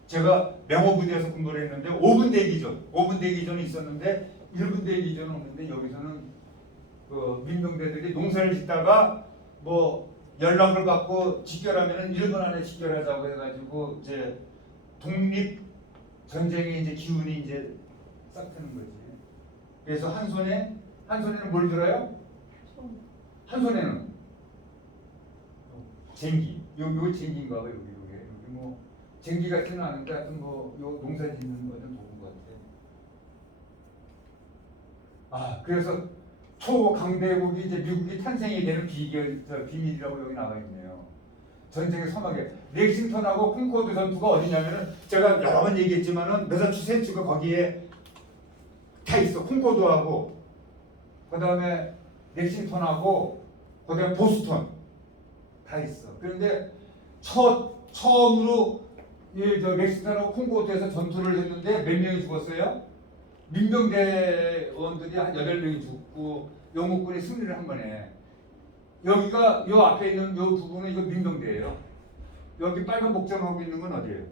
제가 명호부대에서 군부를 했는데 5분 대기죠. 5분 대기전이 있었는데 1분 대기전은 없는데 여기서는 그 민병대들이 농사를 짓다가 뭐 연락을 받고 직결하면은 1분 안에 직결하자고 해가지고 이제 독립 전쟁의 이제 기운이 이제 싹 트는 거지. 그래서 한 손에는 뭘 들어요? 한 손에는 쟁기. 요 쟁기인가 봐 여기 뭐 쟁기 같지는 않은데 하여튼 뭐 요 농사 짓는 거는 좋은 것 같아. 그래서 초강대국이 이제 미국이 탄생이 되는 비밀이라고 여기 나와 있네요. 전쟁의 서막에 렉싱턴하고 콩코드 전투가 어디냐면은 제가 여러 번 얘기했지만은 매사추세츠가 거기에 다 있어. 콩코드하고 그다음에 렉싱턴하고 그다음에 보스턴 다 있어. 그런데 처음으로 저 렉싱턴하고 콩코드에서 전투를 했는데 몇 명이 죽었어요? 민병대원들이 한 8명이 죽고 영국군이 승리를 한 거네. 여기가 요 앞에 있는 요 부분은 이거 민병대예요. 여기 빨간 복장하고 있는 건 어디예요?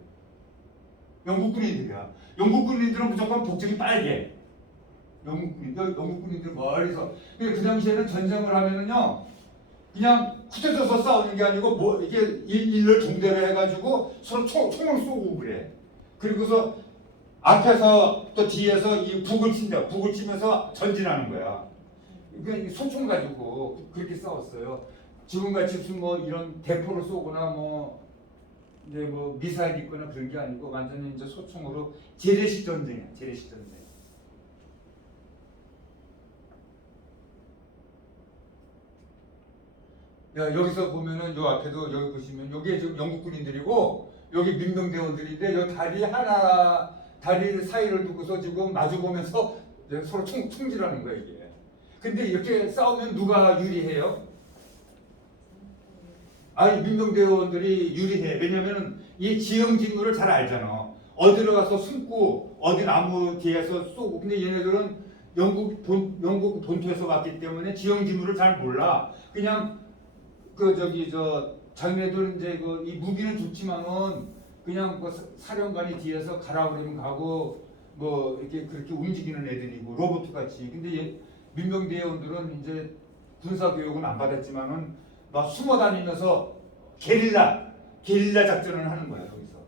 영국군인들이야. 영국군인들은 무조건 복장이 빨개. 영국군인들 멀리서. 그 당시에는 전쟁을 하면은요, 그냥 후퇴져서 싸우는 게 아니고 뭐 이게 일을 종대로 해가지고 서로 총을 쏘고 그래. 그리고서 앞에서 또 뒤에서 이 북을 친다. 북을 치면서 전진하는 거야. 그러니까 소총 가지고 그렇게 싸웠어요. 지금같이 무슨 뭐 이런 대포를 쏘거나 뭐 이제 뭐 미사일 있거나 그런 게 아니고 완전히 이제 소총으로 재래식 전쟁이야. 재래식 전쟁. 여기서 보면은 요 앞에도 여기 보시면 여기 지금 영국 군인들이고 여기 민병대원들인데 요 다리 사이를 두고서 지금 마주 보면서 서로 총질하는 거야 이게. 근데 이렇게 싸우면 누가 유리해요? 민병대원들이 유리해. 왜냐면은 이 지형 진구를 잘 알잖아. 어디로 가서 숨고 어디 나무 뒤에서 쏘고. 근데 얘네들은 영국 본토에서 왔기 때문에 지형 진구를 잘 몰라. 그냥 자기네들 이제 이 무기는 좋지만은 그냥 그 사령관이 뒤에서 가라 그러면 가고 뭐 이렇게 그렇게 움직이는 애들이고 로봇 같이. 근데 민병대원들은 이제 군사 교육은 안 받았지만은 막 숨어 다니면서 게릴라 작전을 하는 거예요. 여기서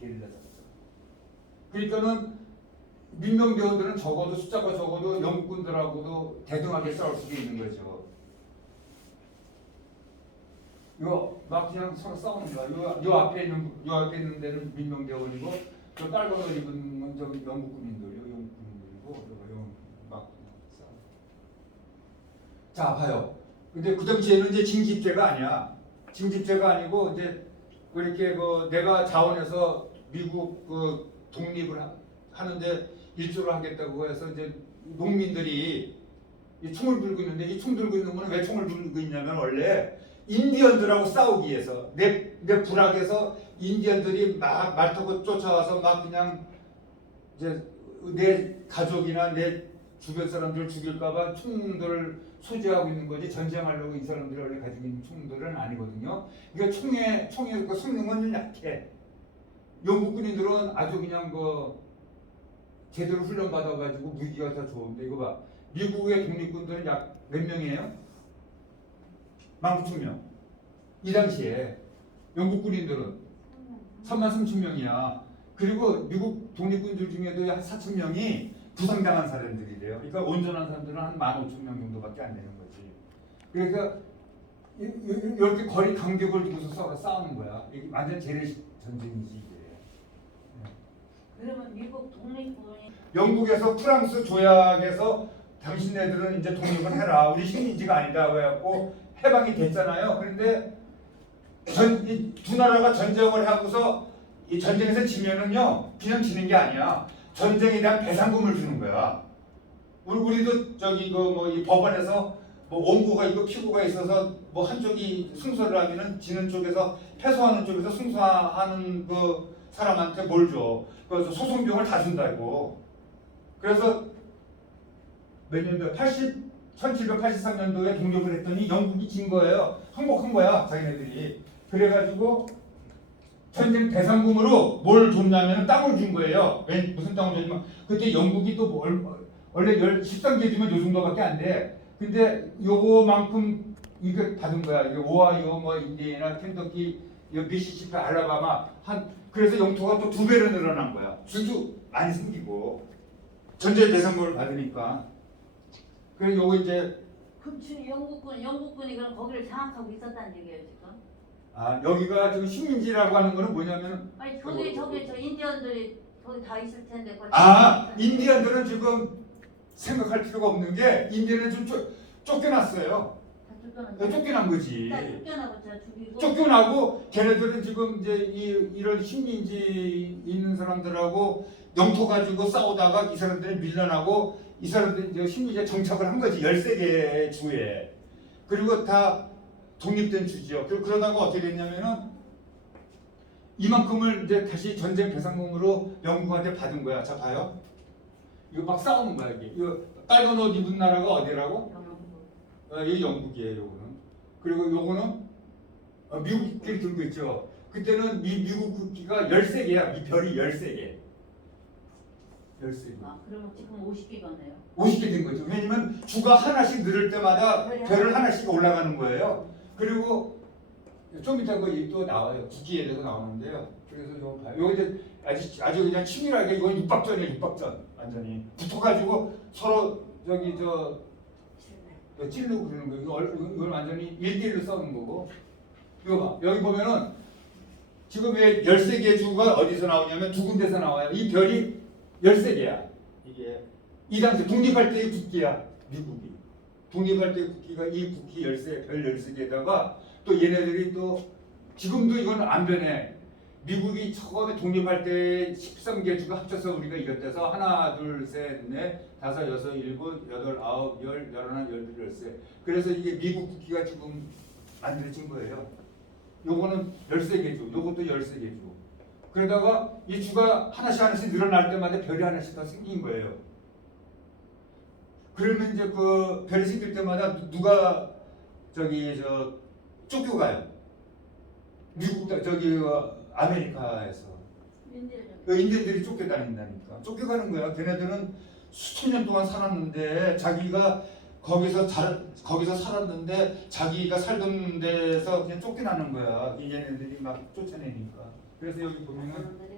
게릴라 작전. 그러니까는 민병대원들은 적어도 숫자가 적어도 영국군들하고도 대등하게 싸울 수 있는 거죠. 이거 막 그냥 서로 싸우는 거야. 요 앞에 있는 데는 민병대원이고 저 빨간 옷 입은 건 저기 영국군인들이요. 영국군인들이고 막 싸워. 자 봐요. 근데 그 당시에는 이제 징집제가 아니야. 징집제가 아니고 이제 이렇게 그 내가 자원해서 미국 그 독립을 하는데 일조를 하겠다고 해서 이제 농민들이 이 총을 들고 있는데 이 총 들고 있는 거는 왜 총을 들고 있냐면 원래 인디언들하고 싸우기 위해서 내 부락에서 인디언들이 막 말 타고 쫓아와서 막 그냥 이제 내 가족이나 내 주변 사람들을 죽일까봐 총들을 소지하고 있는 거지 전쟁하려고 이 사람들이 원래 가지고 있는 총들은 아니거든요. 그러니까 총의 그 성능은 약해. 영국 군인들은 아주 그냥 그 제대로 훈련 받아가지고 무기가 다 좋은데 이거 봐. 미국의 독립군들은 약 몇 명이에요? 19,000명. 이 당시에 영국 군인들은 33,000명이야. 그리고 미국 독립군들 중에도 한 4,000명이 부상당한 사람들이래요. 그러니까 온전한 사람들은 한 15,000명 정도밖에 안 되는 거지. 그러니까 이렇게 거리 간격을 두고서 싸우는 거야. 이게 완전 재래식 전쟁이지 이게. 그러면 미국 독립군이 영국에서 프랑스 조약에서 당신네들은 이제 독립을 해라. 우리 식민지가 아니다. 그래갖고 해방이 됐잖아요. 그런데 이 두 나라가 전쟁을 하고서 이 전쟁에서 지면은요 그냥 지는 게 아니야. 전쟁에 대한 배상금을 주는 거야. 우리도 저기 그 뭐 이 법원에서 뭐 원고가 있고 피고가 있어서 뭐 한쪽이 승소를 하면은 지는 쪽에서 패소하는 쪽에서 승소하는 그 사람한테 뭘 줘? 그래서 소송비용을 다 준다고. 그래서 몇 년도 1783년도에 독립을 했더니 영국이 진 거예요. 항복한 거야 자기네들이. 그래가지고 전쟁 배상금으로 뭘 줬냐면 땅을 준 거예요. 왜 무슨 땅을 줬냐면 그때 영국이 또 원래 13개 주면 요 정도밖에 안 돼. 근데 요거만큼 이거 받은 거야. 이게 오하이오, 뭐 인디애나, 켄터키, 미시시피, 알라바마 그래서 영토가 또 2배로 늘어난 거야. 주도 많이 생기고 전쟁 배상금을 받으니까. 그래서 요거 이제 그럼 지금 영국군이 그럼 거기를 장악하고 있었다는 얘기예요 지금? 여기가 지금 식민지라고 하는 거는 뭐냐면 아니 저기 저 인디언들이 거기 다 있을 텐데. 거기 인디언들은 지금 생각할 필요가 없는 게 인디언은 좀 쫓겨났어요. 다 쫓겨난 거지. 쫓겨나고 저 죽이고. 쫓겨나고 걔네들은 지금 이제 이런 식민지 있는 사람들하고 영토 가지고 싸우다가 이 사람들이 밀려나고 이 사람들이 이제 식민지에 정착을 한 거지. 13개의 주에. 그리고 다 독립된 주지요. 그러다가 어떻게 됐냐면은 이만큼을 이제 다시 전쟁 배상금으로 영국한테 받은 거야. 자 봐요. 이거 막 싸우는 거야 이게. 이거 빨간 옷 입은 나라가 어디라고? 이게 영국이에요. 요거는. 그리고 요거는 미국끼리 들고 있죠. 그때는 미국 국기가 13개야. 이 별이 13개. 13개. 그러면 지금 50개가네요. 50개 된 거죠. 왜냐면 주가 하나씩 늘을 때마다 별을 하나씩 올라가는 거예요. 그리고 좀 이따 또 나와요. 국기에 대해서 나오는데요. 그래서 이거 봐요. 여기 이제 아주 그냥 치밀하게 이건 육박전이에요. 육박전 완전히 붙어가지고 서로 저기 찔르고 그러는 거예요. 이걸 완전히 1대1로 싸우는 거고. 이거 봐. 여기 보면은 지금 왜 13개 주가 어디서 나오냐면 두 군데서 나와요. 이 별이 13개야. 이게 이 당시 독립할 때의 국기야. 미국이. 독립할 때의 국기가 이 국기 별 13개에다가 또 얘네들이 또 지금도 이건 안 변해. 미국이 처음에 독립할 때 13개 주가 합쳐서 우리가 이겼대서 하나, 둘, 셋, 넷, 다섯, 여섯, 일곱, 여덟, 아홉, 열, 열하나, 열둘, 열세. 그래서 이게 미국 국기가 지금 만들어진 거예요. 요거는 13개 주, 요것도 13개 주. 그러다가 이 주가 하나씩 늘어날 때마다 별이 하나씩 더 생긴 거예요. 그러면 이제 그 별이 생길 때마다 누가 쫓겨가요. 미국 아메리카에서 인디언들이 쫓겨다닌다니까. 쫓겨가는 거야. 걔네들은 수천 년 동안 살았는데 자기가 거기서 살았는데 자기가 살던 데서 그냥 쫓겨나는 거야. 얘네들이 막 쫓아내니까. 그래서 여기 보면은 그분들이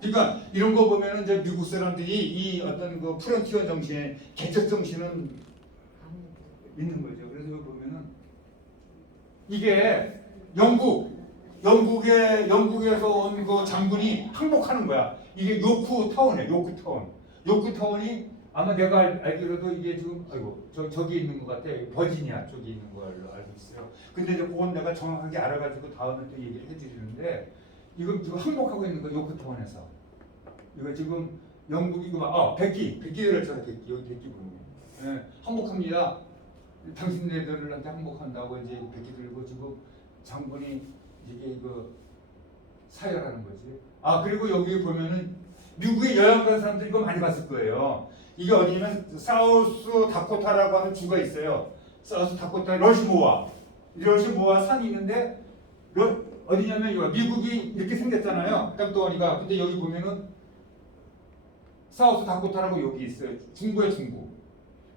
그러니까 이런 거 보면은 이제 미국 사람들이 이 어떤 그 프론티어 정신, 개척 정신은 있는 거죠. 그래서 여기 보면은 이게 영국에서 온 그 장군이 항복하는 거야. 이게 요크타운이에요. 요크타운이 아마 내가 알기로도 이게 지금 저기 있는 것 같아. 버지니아 쪽에 있는 걸로 알고 있어요. 근데 이제 그건 내가 정확하게 알아가지고 다음에 또 얘기를 해드리는데 이거 지금 항복하고 있는 거 요크타운에서 이거 지금 영국이 백기를 쳐 백기 여기 백기 보면 항복합니다. 당신네들한테 항복한다고 이제 백기 들고 지금 장군이 이게 이거 사열하는 거지. 그리고 여기 보면은 미국에 여행 간 사람들 이거 많이 봤을 거예요. 이게 어디냐면 사우스 다코타라고 하는 주가 있어요. 사우스 다코타 러시모아 산이 있는데 어디냐면 이거 미국이 이렇게 생겼잖아요. 땅덩어리가. 근데 여기 보면은 사우스 다코타라고 여기 있어요. 중부에 중부.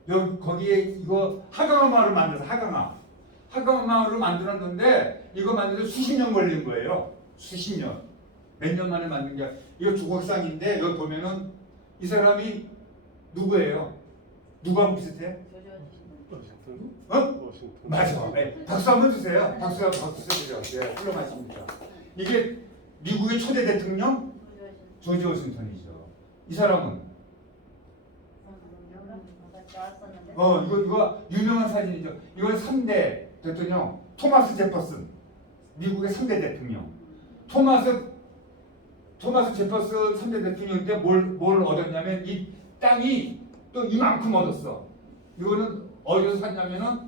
여기 거기에 이거 하강화 마을을 만들어서 하강화 마을을 만들었는데 이거 만드는데 수십 년 걸린 거예요. 수십 년. 몇 년 만에 만든 게 이거 조각상인데 여기 보면은 이 사람이 누구예요? 누구하고 비슷해? 워싱턴. 워싱턴. 맞아. 네. 박수 한번 주세요. 박수 주세요. 네, 훌륭하십니다. 이게 미국의 초대 대통령 조지 워싱턴이죠. 이 사람은 이거 유명한 사진이죠. 이건 3대 대통령 토마스 제퍼슨. 미국의 3대 대통령. 토마스 제퍼슨 3대 대통령인데 뭘 얻었냐면 이 땅이 또 이만큼 얻었어. 이거는 어디서 샀냐면은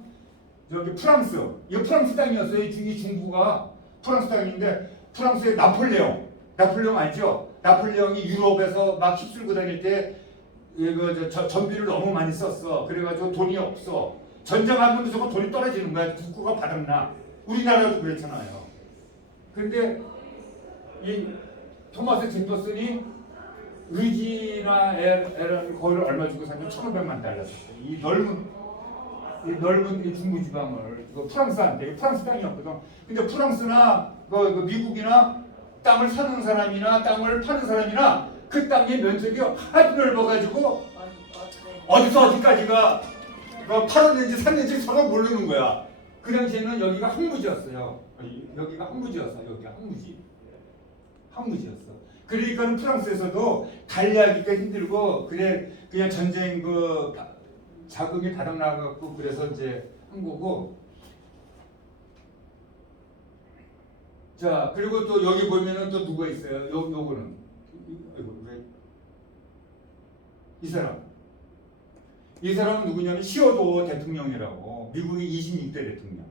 저기 프랑스. 이거 프랑스 땅이었어요. 이 중부가 프랑스 땅인데 프랑스의 나폴레옹 알죠? 나폴레옹이 유럽에서 막 휩쓸고 다닐 때 이거 전비를 너무 많이 썼어. 그래가지고 돈이 없어. 전쟁하면 무조건 돈이 떨어지는 거야. 국고가 바닥나. 우리나라도 그랬잖아요. 근데 이 토마스 제퍼슨이 루이지애나 거기를 얼마 주고 샀냐면 1,500만 달러 샀어요. 이 넓은 이 중부 지방을 이거 프랑스한테 프랑스 땅이었거든. 근데 프랑스나 그 미국이나 땅을 사는 사람이나 땅을 파는 사람이나 그 땅의 면적이 하도 넓어가지고 어디서 어디까지가 팔았는지 샀는지 서로 모르는 거야. 그 당시에는 여기가 항무지였어요. 여기가 항무지였어. 그러니까 프랑스에서도 달리하기가 힘들고 그냥 전쟁 자금이 바닥 나가고 그래서 이제 한 거고. 자, 그리고 또 여기 보면은 또 누가 있어요? 요거는 이 사람은 누구냐면 시어도 대통령이라고. 미국의 26대 대통령.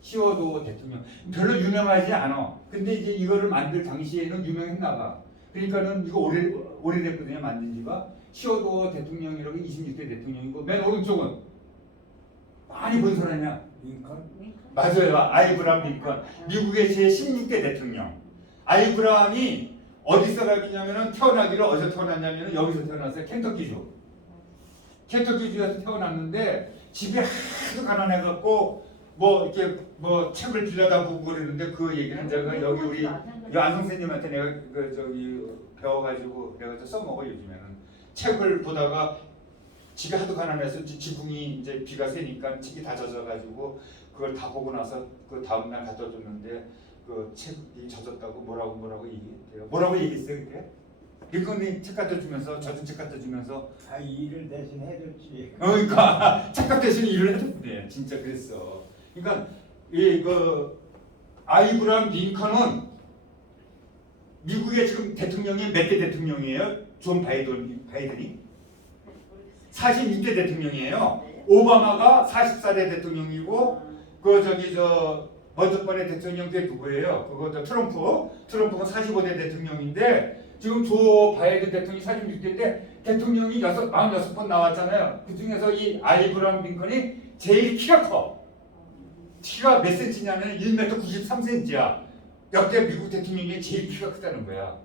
시어도 대통령. 별로 유명하지 않아. 근데 이제 이거를 만들 당시에는 유명했나 봐. 그러니까는 이거 오래됐거든요. 만든 지가. 시어도 대통령이라고 26대 대통령이고 맨 오른쪽은 많이 본 사람이야. 링컨? 맞아요. 아이브람 링컨. 미국의 제16대 대통령. 아이브람이 어디서 나기냐면은 어디서 태어났냐면은 여기서 태어났어요. 켄터키주에서 태어났는데 집이 하도 가난해갖고 이렇게 책을 빌려다 보고 그러는데 그 얘기는 제가 여기 우리 안 선생님한테 내가 배워가지고 내가 또 써먹어. 요즘에는 책을 보다가 집이 하도 가난해서 지붕이 이제 비가 새니까 책이 다 젖어가지고 그걸 다 보고 나서 그 다음날 갖다 줬는데 그 책이 젖었다고 뭐라고 얘기했대요. 뭐라고 얘기했어요 그때? 링컨이 책 갖다 주면서 젖은 책 갖다 주면서 일을 대신 해줬지. 그러니까 책값 대신 일을 해줬대. 진짜 그랬어. 그러니까 아이브람 링컨은 미국의 지금 대통령이 몇 대 대통령이에요? 존 바이든이 46대 대통령이에요. 오바마가 44대 대통령이고 먼저 번에 대통령 때 누구예요? 트럼프가 45대 대통령인데 지금 조 바이든 대통령이 46대인데 대통령이 46번 나왔잖아요. 그 중에서 이 아이브람 링컨이 제일 키가 커. 키가 몇 센치냐면 1m 93cm야. 역대 미국 대통령이 제일 키가 크다는 거야.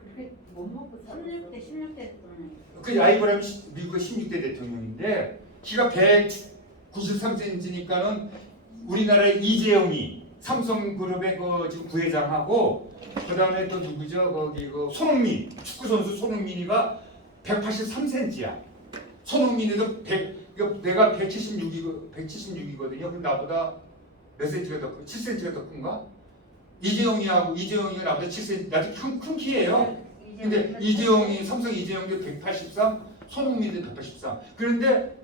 그렇게 못 먹고 16대 대통령. 그 아이브람이 미국의 16대 대통령인데 키가 193cm니까는 우리나라의 이재용이 삼성그룹의 그 지금 부회장하고 그다음에 또 누구죠? 거기 그 손흥민 축구 선수 손흥민이가 183cm야. 손흥민이도 내가 176이거든요. 그럼 나보다 몇 cm가 더 7cm가 더 큰가? 이재용이가 나보다 7cm 나도 큰 키예요. 근데 이재용이 삼성 이재용도 183, 손흥민도 183. 그런데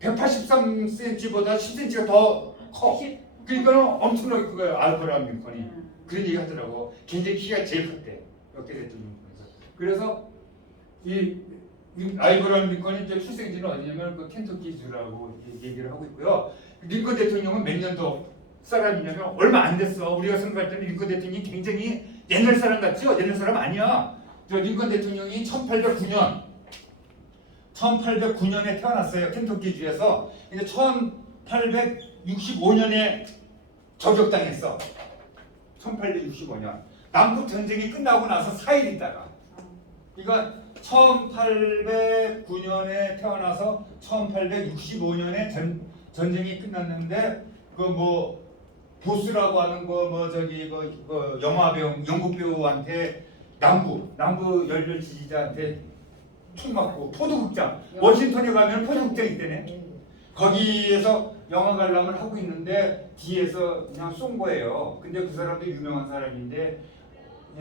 183cm보다 10cm가 더 커. 그러니까 엄청나게 그거예요. 알브라함 링컨이 그런 얘기 하더라고. 굉장히 키가 제일 컸대. 역대 대통령에서. 그래서 이 알브라함 링컨이 이제 출생지는 어디냐면 그 켄터키주라고 얘기를 하고 있고요. 링컨 대통령은 몇 년도 사람이냐면 얼마 안 됐어. 우리가 생각할 때는 링컨 대통령이 굉장히 옛날 사람 같죠? 옛날 사람 아니야. 저 링컨 대통령이 1809년에 태어났어요. 켄터키주에서. 근데 1865년에 저격당했어. 1865년. 남북 전쟁이 끝나고 나서 4일 있다가. 그러니까 1809년에 태어나서 1865년에 전쟁이 끝났는데 그 뭐 보스라고 하는 거 뭐 저기 그 영화배우 영국 배우한테 남부 열렬 지지자한테 총 맞고 포도극장 워싱턴에 가면 포도극장 있대네. 거기에서 영화 관람을 하고 있는데 뒤에서 그냥 쏜 거예요. 근데 그 사람도 유명한 사람인데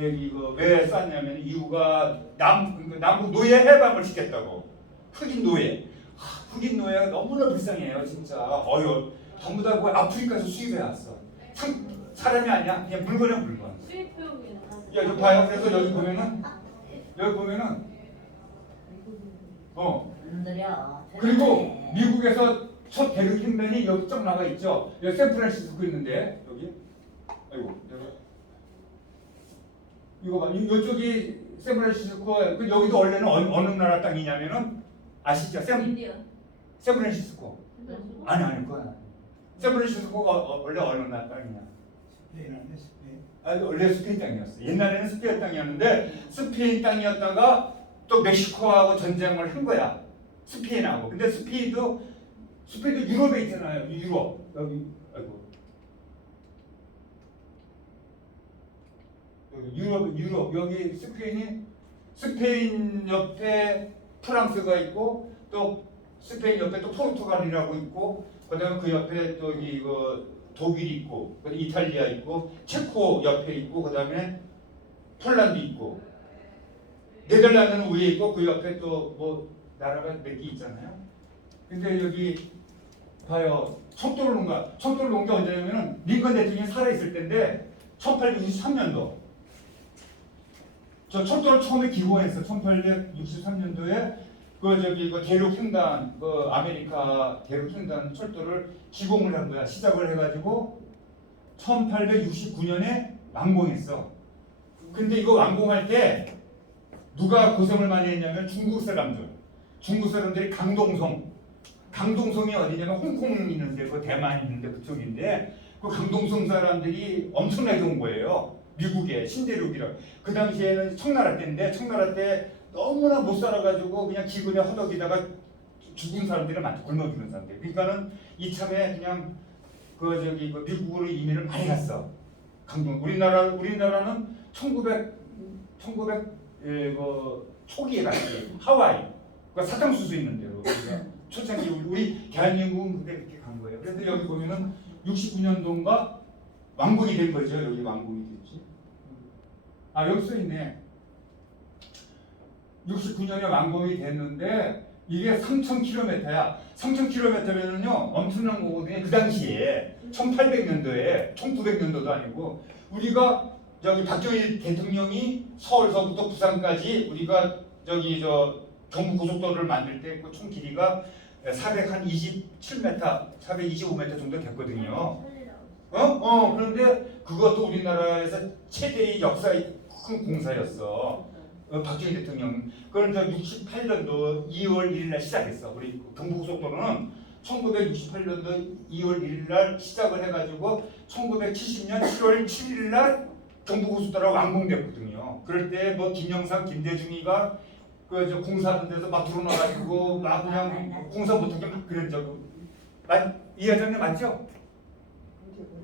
여기 이거 왜 쐈냐면 이유가 남북 노예 해방을 시켰다고. 흑인 노예가 너무나 불쌍해요 진짜. 전부 다 그 아프리카에서 수입해 왔어. 사람이 아니야. 그냥 물건이야 물건. 수입병이나. 여기 봐요. 그래서 여기 보면은 흔들려. 그리고 미국에서 첫 대륙 횡단이 여기 쫙 나가 있죠. 여기 샌프란시스코 있는데 여기 이거 봐. 이쪽이 샌프란시스코. 여기도 원래는 어느 나라 땅이냐면은 아시죠? 인디언. 샌프란시스코. 아니 그건 아니야. 샌프란시스코가 원래 어느 나라 땅이냐? 원래 스페인 땅이었어. 옛날에는 스페인 땅이었는데 스페인 땅이었다가 또 멕시코하고 전쟁을 한 거야. 스페인하고. 근데 스페인도 유럽에 있잖아요. 유럽. 유럽 여기 스페인 옆에 프랑스가 있고 또 스페인 옆에 또 포르투갈이라고 있고 그다음에 그 옆에 또 이거 독일이 있고 이탈리아 있고 체코 옆에 있고 그다음에 폴란드 있고 네덜란드는 위에 있고 그 옆에 또 뭐 나라가 몇 개 있잖아요. 근데 여기 봐요. 척도를 놓은 게 언제냐면은 링컨 대통령이 살아있을 때인데 1863년도. 저 척도를 처음에 기고했어. 1863년도에 그 대륙 횡단 아메리카 대륙 횡단 철도를 기공을 한 거야. 시작을 해가지고 1869년에 완공했어. 근데 이거 완공할 때 누가 고생을 많이 했냐면 중국 사람들이 강동성이 어디냐면 홍콩 있는데 그 대만 있는데 그쪽인데 그 강동성 사람들이 엄청나게 온 거예요. 미국에 신대륙이라. 그 당시에는 청나라 때인데 청나라 때 너무나 못 살아가지고 그냥 기근에 허덕이다가 죽은 사람들이 많죠. 굶어 죽는 사람들. 그러니까는 이참에 그냥 미국으로 이민을 많이 갔어. 우리나라는 1900 초기에 갔지. 하와이. 사탕수수 있는 데로. 초창기 우리 대한민국은 그때 그렇게 간 거예요. 그런데 여기 보면은 69년도인가 완공이 된 거죠. 여기 완공이 됐지. 여기 써 있네. 69년에 완공이 됐는데 이게 3,000km야. 3,000km면은요 엄청난 거거든요. 그 당시에 1800년도에 1900년도도 아니고 우리가 여기 박정희 대통령이 서울서부터 부산까지 우리가 경부고속도로를 만들 때 그 총 길이가 427m, 425m 정도 됐거든요. 그런데 그것도 우리나라에서 최대의 역사의 큰 공사였어. 박정희 대통령. 그걸 68년도 2월 1일 날 시작했어. 우리 경부고속도로는 1968년도 2월 1일 날 시작을 해가지고 1970년 7월 7일 날 경부고속도로가 완공됐거든요. 그럴 때 김영삼, 김대중이가 저 공사하는 데서 막 들어놔가지고 막 그냥 공사 못하게 막 그런 적. 이 회장님 맞죠?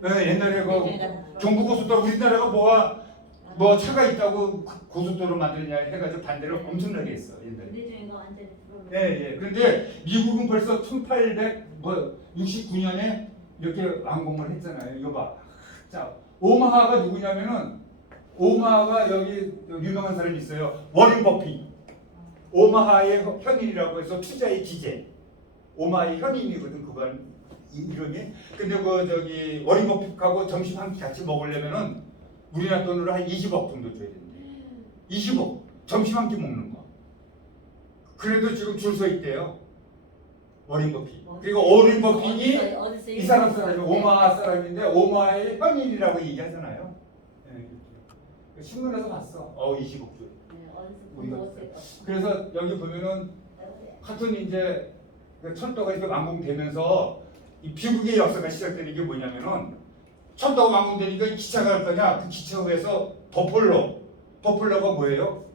네, 옛날에 그 경부고속도로 우리나라가 뭐 차가 있다고 고속도로 만드느냐 해가지고 반대를 엄청나게 했어 옛날에. 우리 중에 거 완전히 예, 예. 그런데 미국은 벌써 1869년에 이렇게 완공을 했잖아요. 이거 봐. 자, 오마하가 누구냐면은 오마하가 여기 유명한 사람이 있어요. 워렌 버핏. 오마하의 현인이라고 해서 투자의 기재. 오마하의 현인이거든 그건 이름이. 근데 워렌 버핏하고 점심 한 끼 같이 먹으려면은 우리나라 돈으로 한 20억 정도 줘야 된대. 20억. 점심 한 끼 먹는 거. 그래도 지금 줄 서 있대요. 워렌 버핏. 그리고 워렌 버핏이 이 사람 사람이 오마하 사람인데 오마하의 현인이라고 얘기하잖아요. 네. 신문에서 봤어. 20억 줘. 그래서 여기 보면은 하여튼 이제 철도가 이렇게 완공되면서 이 비극의 역사가 시작되는 게 뭐냐면은 철도가 완공되니까 기차가 갈 거냐? 그 기차역에서 버펄러가 뭐예요?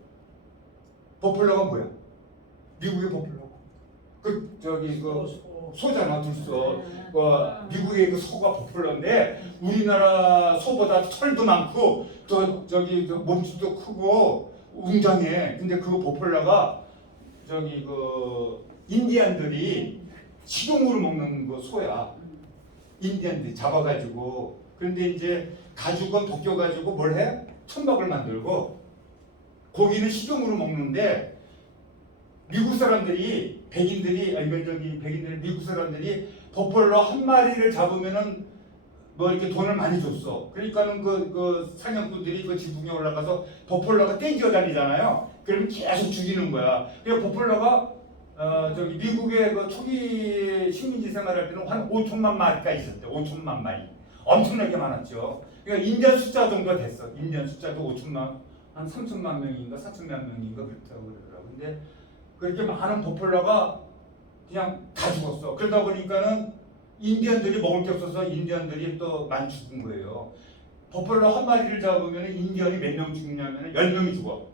버펄러가 뭐야? 미국의 버펄러. 소잖아, 들소. 미국의 그 소가 버펄러인데 우리나라 소보다 털도 많고 또 몸집도 크고 웅장해. 근데 그 버펄러가 인디안들이 식용으로 먹는 그 소야. 인디안들이 잡아가지고. 그런데 이제 가죽은 벗겨가지고 뭘 해? 천막을 만들고 고기는 식용으로 먹는데 미국 사람들이 미국 사람들이 버펄러 한 마리를 잡으면은 뭐 이렇게 돈을 많이 줬어. 그러니까는 그 사냥꾼들이 그 지붕에 올라가서 버펄러가 땡겨 다니잖아요. 그러면 계속 죽이는 거야. 그래서 버펄러가 미국의 그 초기 식민지 생활할 때는 한 5천만 마리까지 있었대. 5천만 마리. 엄청나게 많았죠. 그러니까 인디안 숫자 정도 됐어. 인디안 숫자도 5천만, 한 3천만 명인가 4천만 명인가 그렇다고 그러더라고. 근데 그렇게 많은 버펄러가 그냥 다 죽었어. 그러다 보니까는 인디언들이 먹을 게 없어서 인디언들이 또 많이 죽은 거예요. 버펄러 한 마리를 잡으면 인디언이 몇 명 죽냐면 10명이 죽어.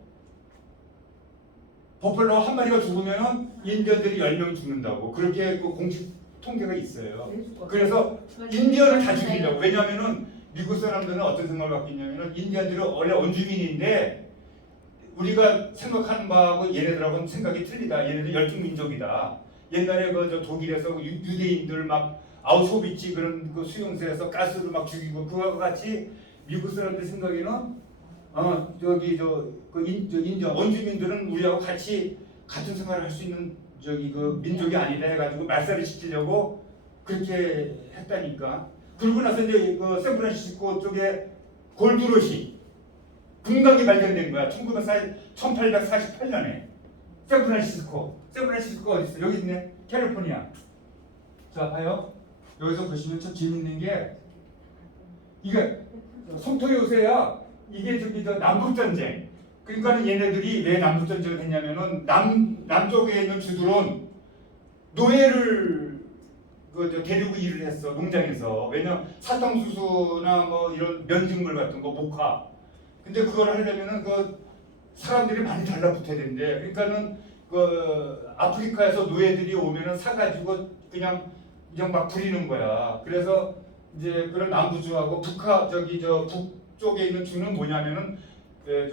버펄러 한 마리가 죽으면 인디언들이 10명 죽는다고. 그렇게 그 공식 통계가 있어요. 그래서 인디언을 다 죽이려고. 왜냐면은 미국 사람들은 어떤 생각을 갖고 있냐면은 인디언들은 원래 원주민인데 우리가 생각하는 바하고 얘네들하고는 생각이 틀리다. 얘네들 열중민족이다. 옛날에 저 독일에서 유대인들 막 아우슈비츠 그런 그 수용소에서 가스로 막 죽이고 그와 같이 미국 사람들 생각에는 인디언 원주민들은 우리하고 같이 같은 생활을 할 수 있는 그 민족이 아니다 해가지고 말살을 시키려고 그렇게 했다니까. 그러고 나서 이제 그 샌프란시스코 쪽에 골드롯이 금강이 발견된 거야. 1848년에 샌프란시스코 어디 있어? 여기 있네. 캘리포니아. 자 봐요. 여기서 보시면 참 재밌는 게 이게 성토 요새야. 이게 남북 전쟁. 그러니까는 얘네들이 왜 남북 전쟁을 했냐면은 남쪽에 있는 주들은 노예를 데리고 일을 했어. 농장에서. 왜냐면 사탕수수나 뭐 이런 면직물 같은 거 목화. 근데 그걸 하려면은 사람들이 많이 달라붙어야 된대. 그러니까는 아프리카에서 노예들이 오면은 사가지고 그냥 막 부리는 거야. 그래서 이제 그런 남부주하고 북쪽에 있는 주는 뭐냐면은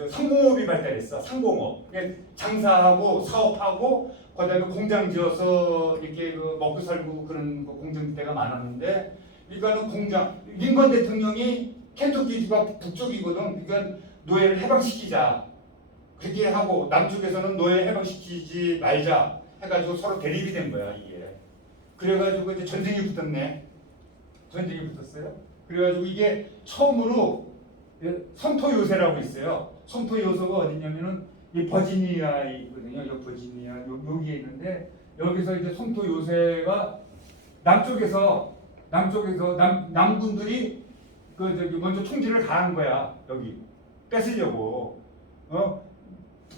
상공업이 발달했어. 상공업. 장사하고 사업하고 그다음에 공장 지어서 이렇게 먹고 살고 그런 공장지대가 많았는데, 그러니까는 공장. 링컨 대통령이 켄터키주가 북쪽이거든. 그러니까 노예를 해방시키자. 그렇게 하고 남쪽에서는 노예 해방시키지 말자 해가지고 서로 대립이 된 거야 이게. 그래가지고 이제 전쟁이 붙었네. 전쟁이 붙었어요. 그래가지고 이게 처음으로 성토 요새라고 있어요. 성토 요새가 어디냐면은 이 버지니아에 있거든요. 이 버지니아 여기에 있는데, 여기서 이제 성토 요새가 남쪽에서 남군들이 먼저 총질을 가한 거야. 여기 뺏으려고.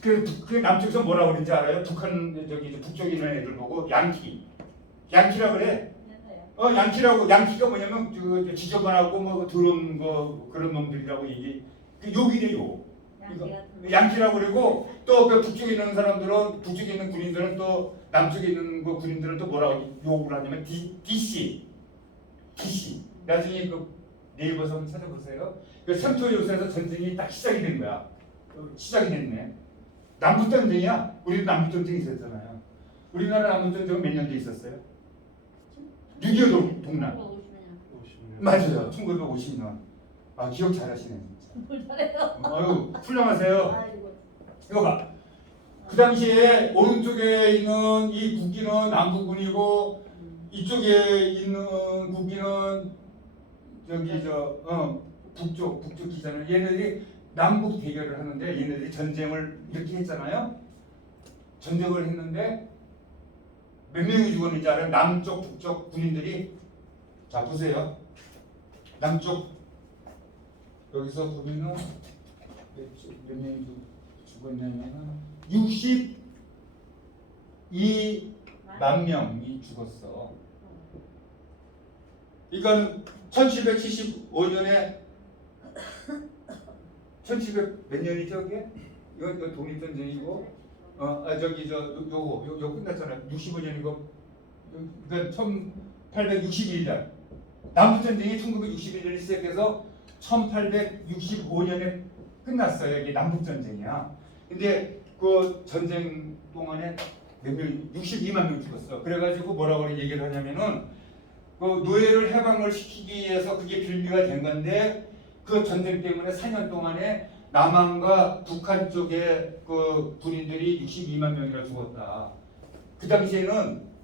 그 남쪽에서 뭐라고 그러는지 알아요? 북한 북쪽에 있는 애들 보고 양키라 그래. 양키가 뭐냐면 지저분하고 뭐 더러운 거 그런 놈들이라고 얘기. 욕이래요. 양키 같은 양키라고 그러고 또 그 북쪽에 있는 사람들은 북쪽에 있는 군인들은 또 남쪽에 있는 그 군인들은 또 뭐라고 욕을 하냐면 DC. 나중에 그 네이버에서 한번 찾아보세요. 그 삼토 요새에서 전쟁이 딱 시작이 된 거야. 시작이 됐네. 남북 전쟁이야. 우리도 남북 전쟁이 있었잖아요. 우리나라 남북 전쟁은 몇 년도에 있었어요? 6.25 동란. 50년. 맞아요. 1950년. 아 기억 잘하시네 진짜. 잘해요. 아유 훌륭하세요. 아이고. 이거 봐. 그 당시에 오른쪽에 있는 이 국기는 남부군이고 이쪽에 있는 국기는 저기 북쪽 기잖아요. 얘네들이 남북 대결을 하는데 얘네들이 전쟁을 이렇게 했잖아요. 전쟁을 했는데 몇 명이 죽었는지 알아요? 남쪽 북쪽 군인들이 자 보세요. 남쪽 여기서 보면은 몇 명이 죽었냐면 62만 명이 죽었어. 이건 1775년에 1700 몇 년이죠 이게? 이건 독립전쟁이고 요거 끝났잖아요. 65년이고 그러니까 1861년 남북전쟁이 1961년에 시작해서 1865년에 끝났어요. 이게 남북전쟁이야. 근데 그 전쟁 동안에 몇 명, 62만 명 죽었어. 그래가지고 뭐라고 얘기를 하냐면은 그 노예를 해방을 시키기 위해서 그게 빌미가 된 건데 그 전쟁 때문에 4년 동안에 남한과 북한 쪽에 그 군인들이 62만 명이나 죽었다. 그 당시에는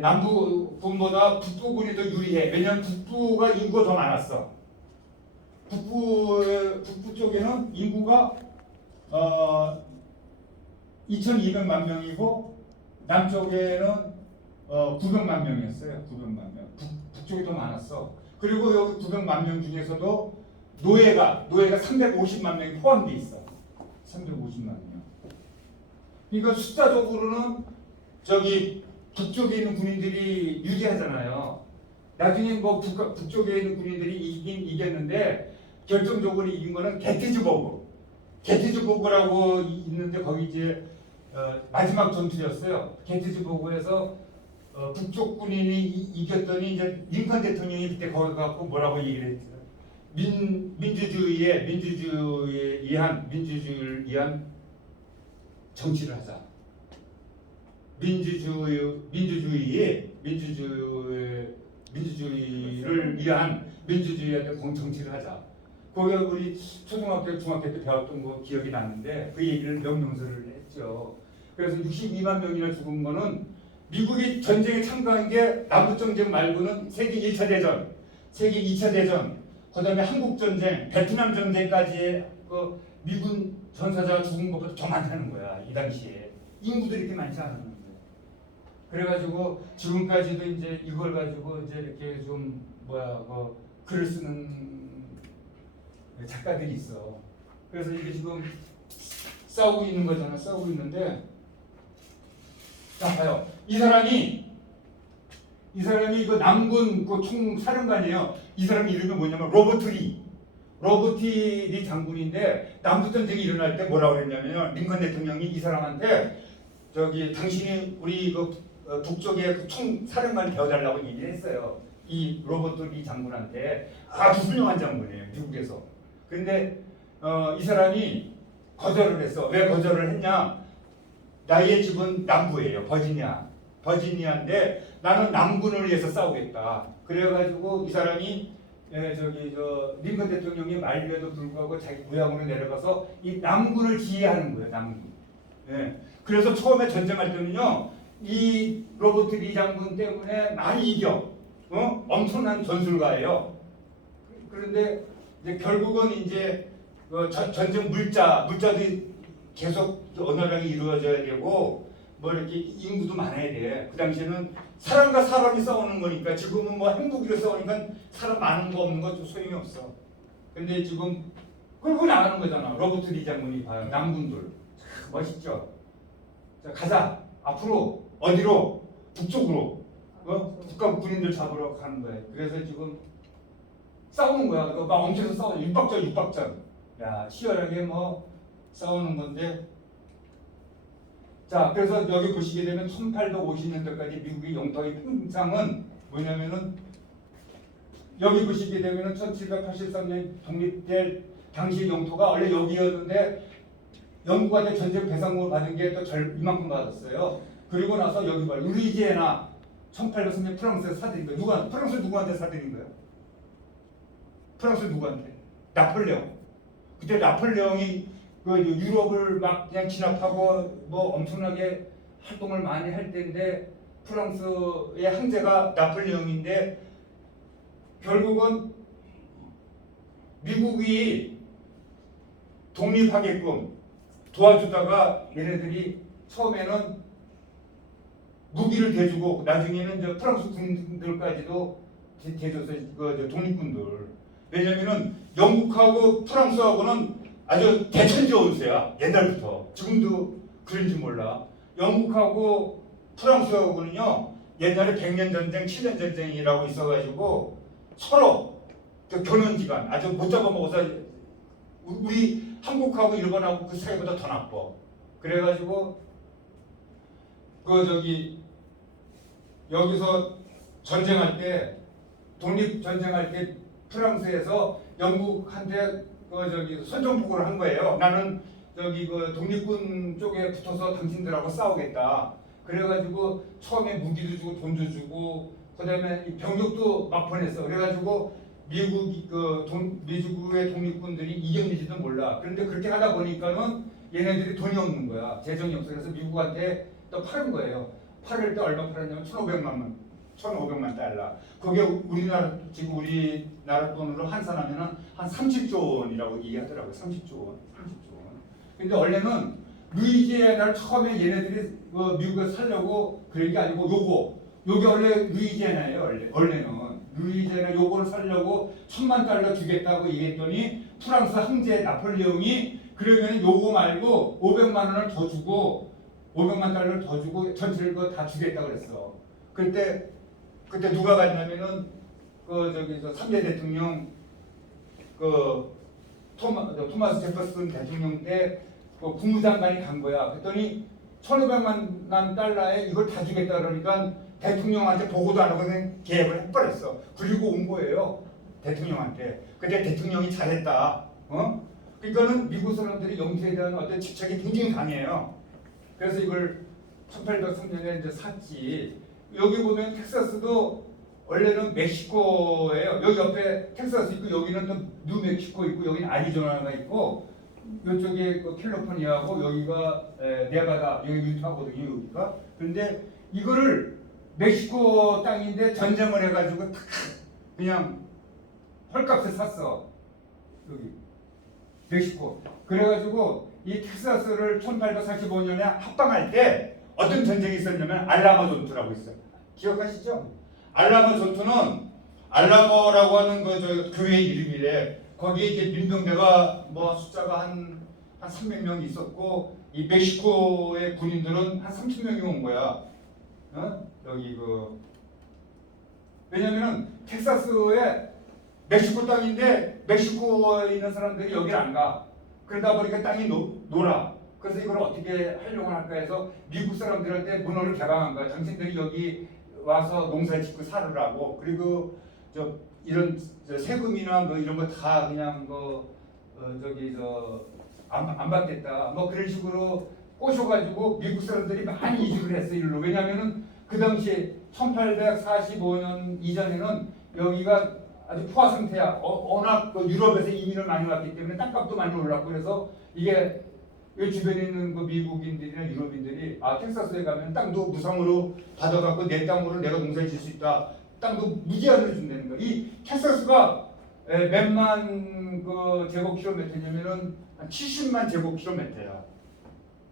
남부군보다 북부군이 더 유리해. 왜냐하면 북부가 인구가 더 많았어. 북부 쪽에는 인구가 2,200만 명이고 남쪽에는 900만 명이었어요. 900만 명. 북쪽이 더 많았어. 그리고 여기 900만 명 중에서도 노예가 350만 명이 포함돼 있어. 350만 명. 그러니까 숫자적으로는 저기 북쪽에 있는 군인들이 유리하잖아요. 나중에 뭐 북쪽에 있는 군인들이 이겼는데 결정적으로 이긴 거는 게티즈버그라고 있는데 거기 이제 마지막 전투였어요. 게티즈버그에서 북쪽 군인이 이겼더니 이제 링컨 대통령이 그때 거기 가고 뭐라고 얘기를 했죠. 민주주의를 위한 정치를 하자. 민주주의를 위한 민주주의한테 정치를 하자. 거기 우리 초등학교, 중학교 때 배웠던 거 기억이 나는데 그 얘기를 명령서를 했죠. 그래서 62만 명이나 죽은 거는 미국이 전쟁에 참가한 게 남북전쟁 말고는 세계 1차 대전, 세계 2차 대전, 그다음에 한국 전쟁, 베트남 전쟁까지 그 미군 전사자가 죽은 것보다 더 많다는 거야. 이 당시에 인구들이 이렇게 많지 않았는데. 그래가지고 지금까지도 이제 이걸 가지고 이제 이렇게 좀 글을 쓰는 작가들이 있어. 그래서 이게 지금 싸우고 있는 거잖아. 싸우고 있는데 자 봐요. 이 사람이 이거 남군 그 총사령관이에요. 이 사람 이름이 뭐냐면 로버트 리 장군인데 남북전쟁이 일어날 때 뭐라고 그랬냐면요. 링컨 대통령이 이 사람한테 저기 당신이 우리 그 북쪽에 그 총사령관 되어달라고 얘기를 했어요. 이 로버트 리 장군한테 아주 훌륭한 장군이에요. 미국에서. 근데 이 사람이 거절을 했어. 왜 거절을 했냐? 나의 집은 남부예요. 버지니아인데 나는 남군을 위해서 싸우겠다. 그래가지고 이 사람이 링컨 대통령이 말리에도 불구하고 자기 고향으로 내려가서 이 남군을 지휘하는 거예요. 남군. 예. 그래서 처음에 전쟁할 때는요, 이 로버트 리 장군 때문에 많이 이겨. 엄청난 전술가예요. 그런데 이제 결국은 이제 전쟁 물자도 계속 원활하게 이루어져야 되고 뭐 이렇게 인구도 많아야 돼. 그 당시에는 사람과 사람이 싸우는 거니까 지금은 뭐 행복으로 싸우니까 사람 많은 거 없는 거 좀 소용이 없어. 근데 지금 끌고 나가는 거잖아. 로버트 리 장군이 봐요. 남군들. 멋있죠? 자, 가자. 앞으로 어디로? 북쪽으로. 북한 군인들 잡으러 가는 거예요. 그래서 지금 싸우는 거야. 막 엄청 싸워. 육박전. 야, 치열하게 뭐 싸우는 건데, 자, 그래서 여기 보시게 되면 1850년대까지 미국의 영토의 평상은 뭐냐면은 여기 보시게 되면은 1783년 독립될 당시 영토가 원래 여기였는데 영국한테 전쟁 배상금을 받은 게 또 이만큼 받았어요. 그리고 나서 여기 봐요. 루이지애나 1803년 프랑스에서 사들인 거예요. 프랑스 누구한테 사들인 거예요? 프랑스 누구한테? 나폴레옹. 그때 나폴레옹이 그 유럽을 막 그냥 진압하고 뭐 엄청나게 활동을 많이 할 때인데 프랑스의 황제가 나폴레옹인데 결국은 미국이 독립하게끔 도와주다가 얘네들이 처음에는 무기를 대주고 나중에는 저 프랑스 군들까지도 대줬어요. 그 독립군들. 왜냐면은 영국하고 프랑스하고는 아주 대천지 원수야. 옛날부터. 지금도 그런지 몰라. 영국하고 프랑스하고는요. 옛날에 100년 전쟁, 7년 전쟁이라고 있어가지고 서로 그 견원지간 아주 못 잡아먹어서 우리 한국하고 일본하고 그 사이보다 더 나빠. 그래가지고 여기서 전쟁할 때 독립 전쟁할 때 프랑스에서 영국한테 선전포고를 한 거예요. 나는 그 독립군 쪽에 붙어서 당신들하고 싸우겠다. 그래가지고 처음에 무기도 주고 돈도 주고 그다음에 병력도 막 보냈어. 그래가지고 미국의 독립군들이 이겼는지도 몰라. 그런데 그렇게 하다 보니까는 얘네들이 돈이 없는 거야. 재정이 없어. 그래서 미국한테 또 팔은 거예요. 팔을 때 얼마 팔았냐면 1,500만 달러. 그게 지금 우리나라 돈으로 환산하면은 한 30조 원이라고 얘기하더라고요. 30조 원. 근데 원래는 루이지애나를 처음에 얘네들이 미국에 살려고 그런 게 아니고 요게 원래 루이지애나예요. 원래는 루이지애나 요거를 살려고 1,000만 달러 주겠다고 얘기했더니 프랑스 황제 나폴레옹이 그러면 요거 말고 500만 원을 더 주고 500만 달러를 더 주고 전체를 다 주겠다 그랬어. 그때 누가 갔냐면은 저 3대 대통령 토마스 제퍼슨 대통령 때 국무장관이 간 거야. 그랬더니 1,500만 달러에 이걸 다 주겠다 그러니까 대통령한테 보고도 안 하고 그냥 계획을 해버렸어. 그리고 온 거예요. 대통령한테. 근데 대통령이 잘했다. 그러니까는 미국 사람들이 영토에 대한 어떤 집착이 굉장히 강해요. 그래서 이걸 1803년에 이제 샀지. 여기 보면 텍사스도 원래는 멕시코예요. 여기 옆에 텍사스 있고 여기는 또 뉴멕시코 있고 여기는 아리조나가 있고 이쪽에 캘리포니아하고 여기가 네바다 여기 유타거든요. 여기가. 그런데 이거를 멕시코 땅인데 전쟁을 해가지고 탁 그냥 헐값에 샀어. 여기 멕시코. 그래가지고 이 텍사스를 1845년에 합방할 때 어떤 전쟁이 있었냐면 알라모 전투라고 있어요. 기억하시죠? 알라모 전투는 알라모라고 하는 교회 이름이래. 거기에 이제 민병대가 숫자가 한 300명 있었고 이 멕시코의 군인들은 한 30명이 온 거야. 여기 왜냐면은 텍사스에 멕시코 땅인데 멕시코에 있는 사람들이 여기를 안 가. 그러다 보니까 땅이 놀아. 그래서 이걸 어떻게 활용을 할까 해서 미국 사람들한테 문호를 개방한 거야. 당신들이 여기 와서 농사 짓고 살으라고. 그리고 이런 세금이나 이런 거 다 그냥 안 받겠다. 그런 식으로 꼬셔가지고 미국 사람들이 많이 이주를 했어 일로. 왜냐면은 그 당시 1845년 이전에는 여기가 아주 포화 상태야. 워낙 유럽에서 이민을 많이 왔기 때문에 땅값도 많이 올랐고 그래서 이게 이 주변에 있는 미국인들이나 유럽인들이 텍사스에 가면 땅도 무상으로 받아갖고 내 땅으로 내가 농사를 질 수 있다. 땅도 무제한으로 준다는 거야. 이 텍사스가 몇만 제곱킬로미터냐면은 한 70만 제곱킬로미터야.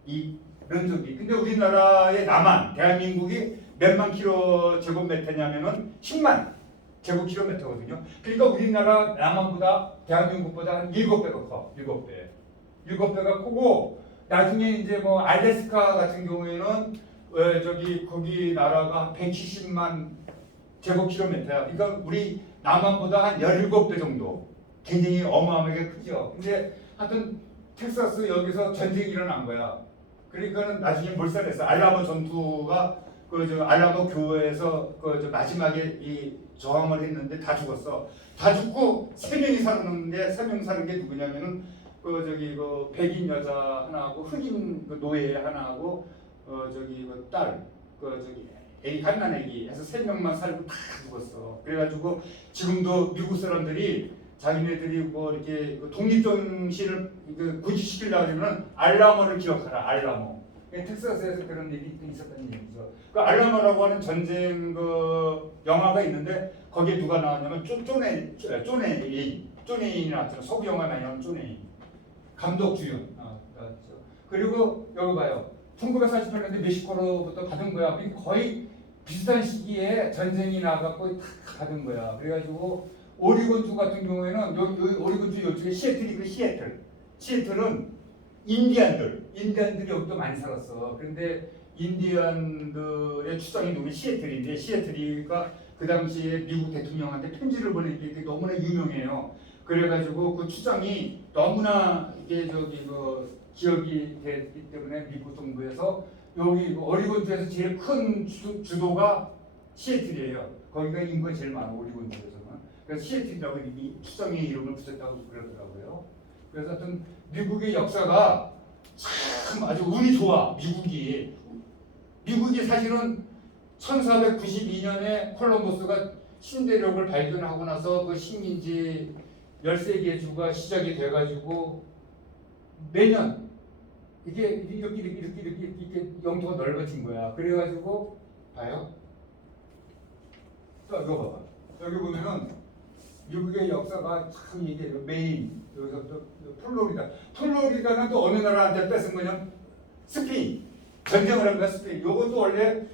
이 면적이. 근데 우리나라의 남한, 대한민국이 몇만 제곱미터냐면은 10만 제곱킬로미터거든요. 그러니까 우리나라 남한보다 대한민국보다 한 7배가 커. 7배. 7배가 크고 나중에 이제 알래스카 같은 경우에는 거기 나라가 170만 제곱킬로미터야. 그러니까 우리 남한보다 한 17배 정도. 굉장히 어마어마하게 크죠. 근데 하여튼 텍사스 여기서 전쟁이 일어난 거야. 그러니까는 나중에 몰살했어. 알라모 전투가 그 저 알라모 교회에서 그 저 마지막에 이 저항을 했는데 다 죽었어. 다 죽고 3명이 살았는데 3명 살은 게 누구냐면은 그 저기 그 백인 여자 하나하고 흑인 그 노예 하나하고 저기 그 딸 그 저기 애기 갓난 애기 해서 3명만 살고 다 죽었어. 그래가지고 지금도 미국 사람들이 자기네들이 뭐 이렇게 그 독립정신을 그 구지시키려고 하면 알라모를 기억하라. 알라모. 텍사스에서 그런 일이 있었다는 얘기죠. 그 알라모라고 하는 전쟁 그 영화가 있는데 거기에 누가 나왔냐면 쪼네인이 나왔잖아. 서부 영화 많이 나온 쪼네인. 감독 주연. 나왔죠. 그리고 여기 봐요. 1948년에 멕시코로부터 받은 거야. 거의 비슷한 시기에 전쟁이 나갖고 다 받은 거야. 그래가지고 오리곤주 같은 경우에는 여기 오리곤주 요쪽에 시애틀이 그 시애틀은 인디안들이 여기도 많이 살았어. 그런데 인디안들의 추장이 누구 시애틀인데 시애틀이가 그 당시에 미국 대통령한테 편지를 보내기 너무나 유명해요. 그래가지고 그 추장이 너무나 이게 저기 그 기억이 됐기 때문에 미국 정부에서 여기 오리곤주에서 제일 큰 주도가 시애틀이에요. 거기가 인구가 제일 많아 오리곤주에서는. 그래서 시애틀이라고 이 추장의 이름을 붙였다고 그러더라고요. 그래서 하여튼 미국의 역사가 참 아주 운이 좋아. 미국이 사실은 1492년에 콜럼버스가 신대륙을 발견하고 나서 그 식민지 13개 주가 시작이 돼가지고 매년 이렇게 영토가 넓어진 거야. 그래가지고 봐요. 자, 이거 봐봐. 여기 보면은 미국의 역사가 참 이게 메인 여기서부터 플로리다는 또 어느 나라한테 뺏은 거냐? 스페인. 전쟁을 한 거야 스페인. 이것도 원래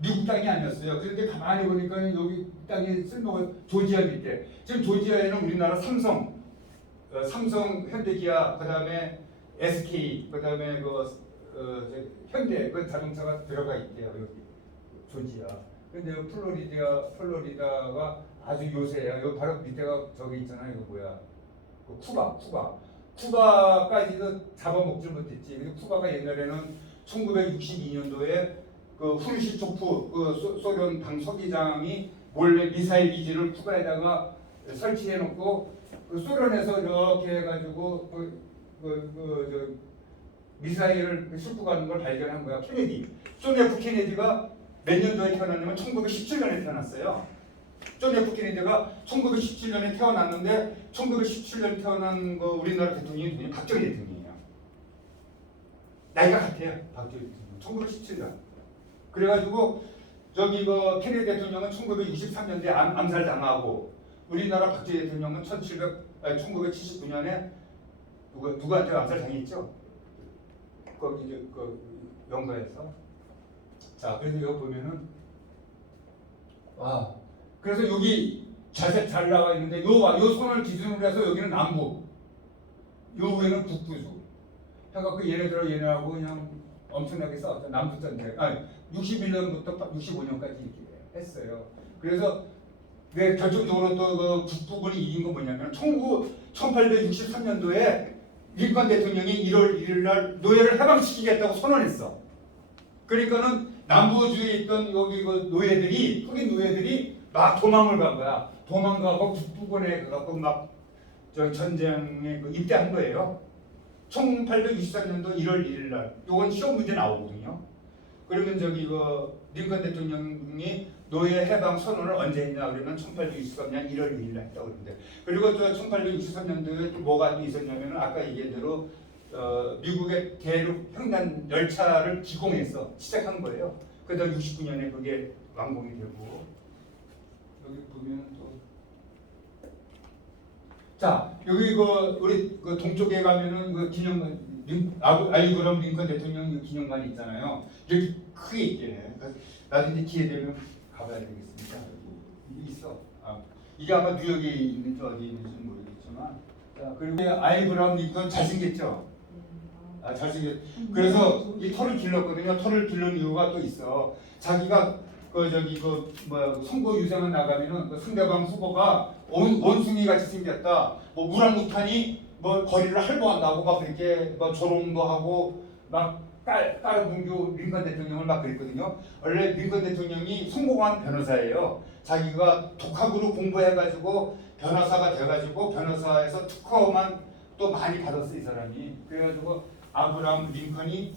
미국 땅이 아니었어요. 그런데 가만히 보니까 여기 땅이 쓸모가 조지아 밑에. 지금 조지아에는 우리나라 삼성, 현대기아, 그다음에 SK, 그다음에 현대 그 자동차가 들어가 있대요. 여기 조지아. 근데 플로리다가 아주 요새야. 여기 바로 밑에가 저기 있잖아. 이거 뭐야? 그 쿠바까지도 잡아먹질 못했지. 근데 쿠바가 옛날에는 1962년도에 그 후르시초프 그 소련 당 서기장이 몰래 미사일 기지를 쿠바에다가 설치해놓고 그 소련에서 이렇게 해가지고 저 미사일을 싣고 가는 걸 발견한 거야. 존 F 케네디가 몇 년도에 태어났냐면 1917년에 태어났어요. 존 F 케네디가 1917년에 태어났는데 1917년에 태어난 거 우리나라 대통령이 누구냐? 박정희 대통령이에요. 나이가 같아요. 박정희 대통령. 1917년. 그래가지고 저기 그 케네디 대통령은 1963년대 암살 당하고 우리나라 박정희 대통령은 1979년에 누구한테 암살 당했죠? 거기 그 영가에서. 자, 그래서 여기 보면은 그래서 여기 잘 나와 있는데 요 선을 기준으로 해서 여기는 남부, 요 위에는 북부죠. 해갖고 얘네하고 그냥 엄청나게 싸웠죠. 남북 전쟁. 61년부터 65년까지 이렇게 했어요. 그래서 왜 결정적으로 또 그 북부군이 이긴 건 뭐냐면 1863년도에 링컨 대통령이 1월 1일 날 노예를 해방시키겠다고 선언했어. 그러니까는 남부주에 있던 여기 그 노예들이 흑인 노예들이 막 도망을 간 거야. 도망가고 북부군에 가고 막 저 전쟁에 입대한 거예요. 1863년도 1월 1일 날. 요건 시험 문제 나오거든요. 그러면 저기 그 링컨 대통령이 노예 해방 선언을 언제 했냐 그러면 1863년 1월 2일 날 했다고 그러는데. 그리고 또 1863년도에 또 뭐가 또 있었냐면은 아까 얘기한 대로 미국의 대륙 횡단 열차를 기공해서 시작한 거예요. 그러다 69년에 그게 완공이 되고. 여기 보면 또 자, 여기 우리 동쪽에 가면은 그 기념관 아이브람 링컨 대통령 기념관이 있잖아요. 이렇게 크게 있게. 나도 이제 기회 되면 가봐야 되겠습니다. 이게 있어. 이게 아마 뉴욕에 있는지 어디 있는지 모르겠지만. 자, 그리고 아이브람 링컨 잘생겼죠. 잘생겼. 그래서 이 털을 길렀거든요. 털을 기른 이유가 또 있어. 자기가 선거 유세만 나가면은 그 상대방 후보가 원숭이 같이 생겼다. 뭐 우랑우탄이 뭐 거리를 할보한다고 막 그렇게 뭐 조롱도 하고 막 문교 링컨 대통령을 막 그랬거든요. 원래 링컨 대통령이 성공한 변호사예요. 자기가 독학으로 공부해가지고 변호사가 돼가지고 변호사에서 특허만 또 많이 받았어 이 사람이. 그래가지고 아브라함 링컨이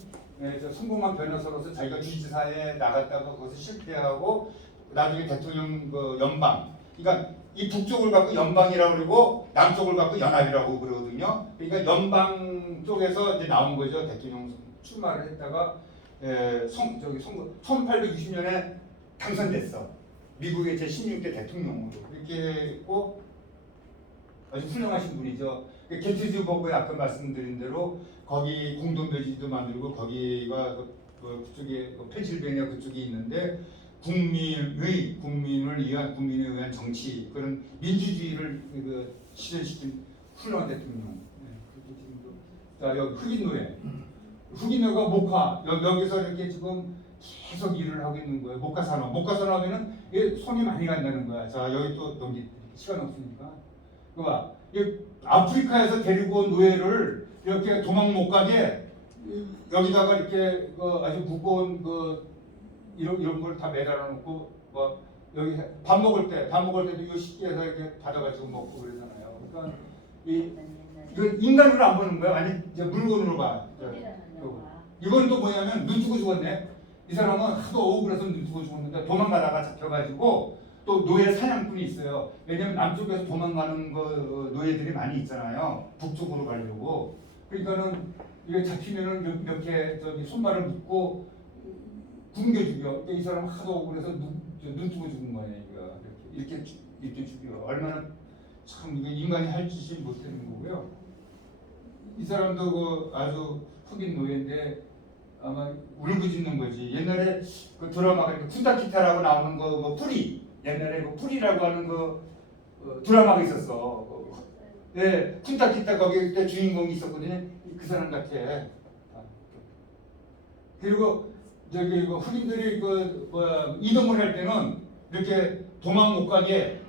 저 성공한 변호사로서 자기가 주지사에 나갔다가 거기서 실패하고 나중에 대통령 그 연방, 그러니까 이 북쪽을 갖고 연방이라고 그러고 남쪽을 갖고 연합이라고 그러거든요. 그러니까 연방 쪽에서 이제 나온 거죠. 대통령 출마를 했다가 1860년에 당선됐어. 미국의 제16대 대통령으로 이렇게 했고 아주 훌륭하신 분이죠. 게티즈버그에 아까 말씀드린 대로 거기 공동묘지도 만들고 거기가 그쪽에 펜실베니아 그쪽에 있는데 국민을 위한 국민에 의한 정치 그런 민주주의를 실현시킨 훌륭한 대통령. 자 여기 흑인 노예가 목화 여기서 이렇게 지금 계속 일을 하고 있는 거예요. 목화 산업에는 손이 많이 간다는 거야. 자 여기 또 넘기 시간 없으니까. 봐. 아프리카에서 데리고 온 노예를 이렇게 도망 못 가게 여기다가 이렇게 아주 무거운 이런 걸 다 매달아 놓고 뭐 여기 밥 먹을 때도 이거 쉽게해서 이렇게 받아가지고 먹고 그러잖아요. 그러니까 인간으로 안 보는 거야. 아니 이제 물건으로 봐. 이건 또 뭐냐면 눈 뜨고 죽었네. 이 사람은 하도 억울해서 눈 뜨고 죽었는데 도망가다가 잡혀가지고 또 노예 사냥꾼이 있어요. 왜냐면 남쪽에서 도망가는 노예들이 많이 있잖아요. 북쪽으로 가려고. 그러니까는 이게 잡히면은 이렇게 손발을 묶고 굶겨 죽여. 이 사람 하도 억울해서 눈 뜨고 죽은 거예요. 이렇게 죽여. 얼마나 참 이게 인간이 할 짓이 못되는 거고요. 이 사람도 아주 흑인 노예인데 아마 울부짖는 거지. 옛날에 그 드라마가 쿤타키타라고 나오는 뭐 뿌리. 옛날에 뿌리라고 하는 드라마가 있었어. 네, 쿤타키타 거기 그때 주인공이 있었거든요. 그 사람 같아. 그리고 저기 흑인들이 이동을 할 때는 이렇게 도망 못 가게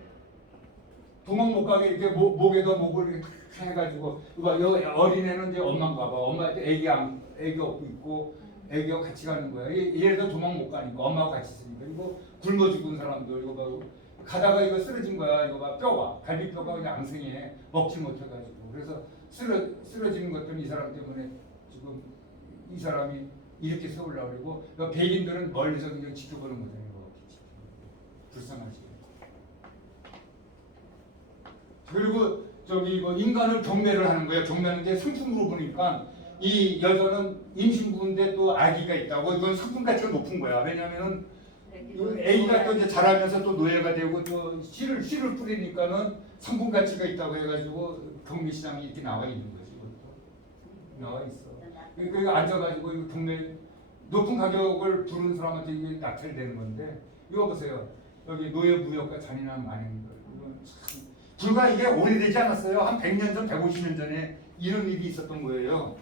이렇게 목에다 목을 이렇게 탁 해가지고 어린애는 이제 엄마인가 봐. 엄마한테 애기 업고 있고 애기하고 같이 가는 거야. 얘도 도망 못 가니까 엄마하고 같이 있으니까. 이거 굶어 죽은 사람들 이거 봐. 가다가 이거 쓰러진 거야. 이거 봐. 뼈가 갈비뼈가 그냥 앙생해. 먹지 못해가지고. 그래서 쓰러지는 것들은 이 사람 때문에 지금 이 사람이 이렇게 세우려고 그러고 백인들은 멀리서 그냥 지켜보는 거죠. 이거 불쌍하지. 그리고 저기 인간을 경매를 하는 거예요. 경매하는 게 상품으로 보니까 이 여자는 임신부인데 또 아기가 있다고. 이건 상품 가치가 높은 거야. 왜냐면은 애기가 또 이제 자라면서 또 노예가 되고 또 씨를 뿌리니까는 상품 가치가 있다고 해가지고 경매 시장이 이렇게 나와 있는 거지. 이것도 나와 있어. 그러니까 앉아가지고 이거 경매 높은 가격을 부르는 사람한테 이게 낙찰되는 건데 이거 보세요. 여기 노예 무역과 잔인한 만행들. 이건 참 불과 이게 오래되지 않았어요. 한 100년 전, 150년 전에 이런 일이 있었던 거예요.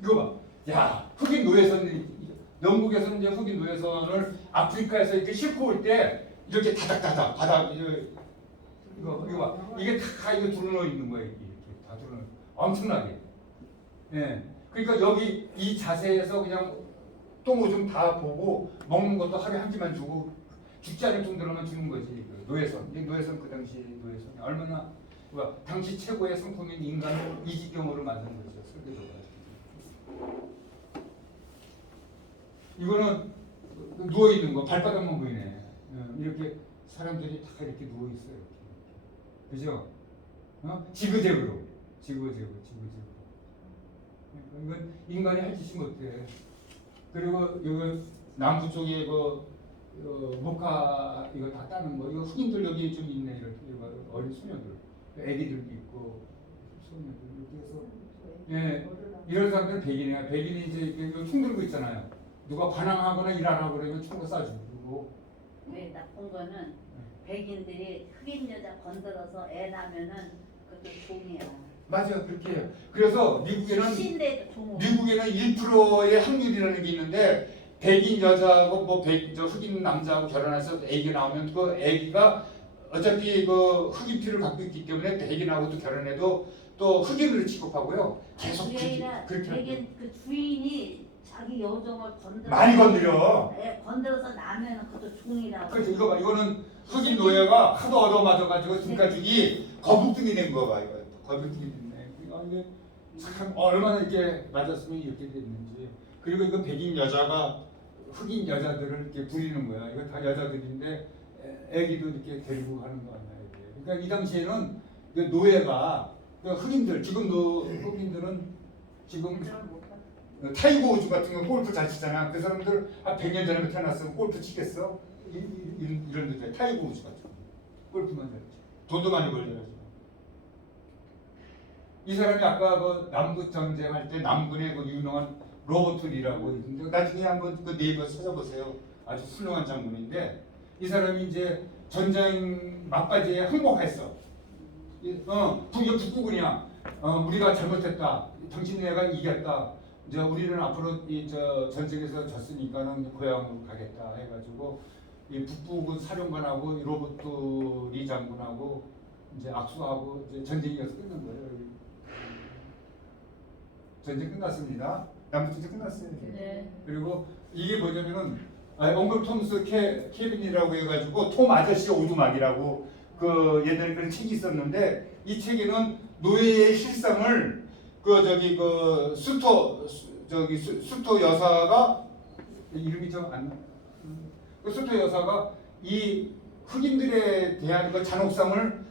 이거 봐. 야, 흑인 노예선, 영국에서는 이제 흑인 노예선을 아프리카에서 이렇게 싣고 올 때 이렇게 다닥다닥 바닥 이거 봐. 이게 다 이거 드러나 있는 거예요. 이렇게 다 드러나. 엄청나게. 예. 그러니까 여기 이 자세에서 그냥 똥 오줌 다 보고 먹는 것도 하루에 한 끼만 주고 죽지 않을 정도로만 주는 거지. 노예선. 이 노예선 그 당시 노예선이 얼마나 당시 최고의 상품인 인간을 이 지경으로 만든 거죠. 설계도가. 이거는 누워 있는 거 발바닥만 보이네. 이렇게 사람들이 다 이렇게 누워 있어요. 그죠? 지그재그로. 이건 인간이 할 짓이 못해. 그리고 이거 남부 쪽에 목화 이거 다 따는 거. 이거 흑인들 여기 좀 있네. 이렇게 어린 소녀들, 애기들도 있고 소녀들 이렇게 해서 예 이런 사람들은 백인이야. 백인이 이제 총 들고 있잖아요. 누가 반항하거나 일 안 하고 그러면 총을 쏴주고. 네, 나쁜 거는 백인들이 흑인 여자 건드려서 애 낳으면은 그것도 종이야. 맞아요, 그렇게 해요. 그래서 미국에는 신데도 종. 1%의 확률이라는 게 있는데 백인 여자하고 저 흑인 남자하고 결혼해서 아기가 나오면 그 아기가 어차피 흑인 피를 갖고 있기 때문에 백인하고도 결혼해도 또 흑인으로 취급하고요. 계속 그게 아니라 그렇게 되게 그 주인이 자기 여종을 건드려 많이 건드려. 건드려서 나면 그것도 종이라고. 그렇죠. 이거 봐. 이거는 흑인 노예가 하도 얻어맞아가지고 등가죽이 거북등이 된 거 봐. 이거 거북등이 됐네. 이게 참 얼마나 이렇게 맞았으면 이렇게 됐는지. 그리고 이거 백인 여자가 흑인 여자들을 이렇게 부리는 거야. 이거 다 여자들인데 애기도 이렇게 데리고 가는 거 아니야. 이게. 그러니까 이 당시에는 그 노예가 그 흑인들 지금도 흑인들은 지금 타이거 우즈 같은 거 골프 잘 치잖아. 그 사람들 한 100년 전에 태어났으면 골프 치겠어? 이런 데들 타이거 우즈 같은 거. 골프만 잘치. 돈도 많이 벌려야지. 이 사람이 아까 그 남북 전쟁할 때 남군의 그 유명한 로버트 리라고 있는데 나중에 한번 그 네이버 찾아보세요. 아주 훌륭한 장군인데 이 사람이 이제 전쟁 막바지에 항복했어. 이게 북부군이야. 우리가 잘못했다. 당신네가 이겼다. 이제 우리는 앞으로 저 전쟁에서 졌으니까는 고향으로 가겠다 해가지고 이 북부군 사령관하고 이 로버트 리 장군하고 이제 악수하고 이제 전쟁이 여기서 끝난 거예요. 전쟁 끝났습니다. 남북전쟁 끝났어요. 네. 그리고 이게 뭐냐면은 엉글 톰스 케빈이라고 해가지고 톰 아저씨 오두막이라고 그 옛날에 그런 책이 있었는데 이 책에는 노예의 실상을 그 수토 여사가 이름이 좀 안 나. 그 수토 여사가 이 흑인들에 대한 그 잔혹성을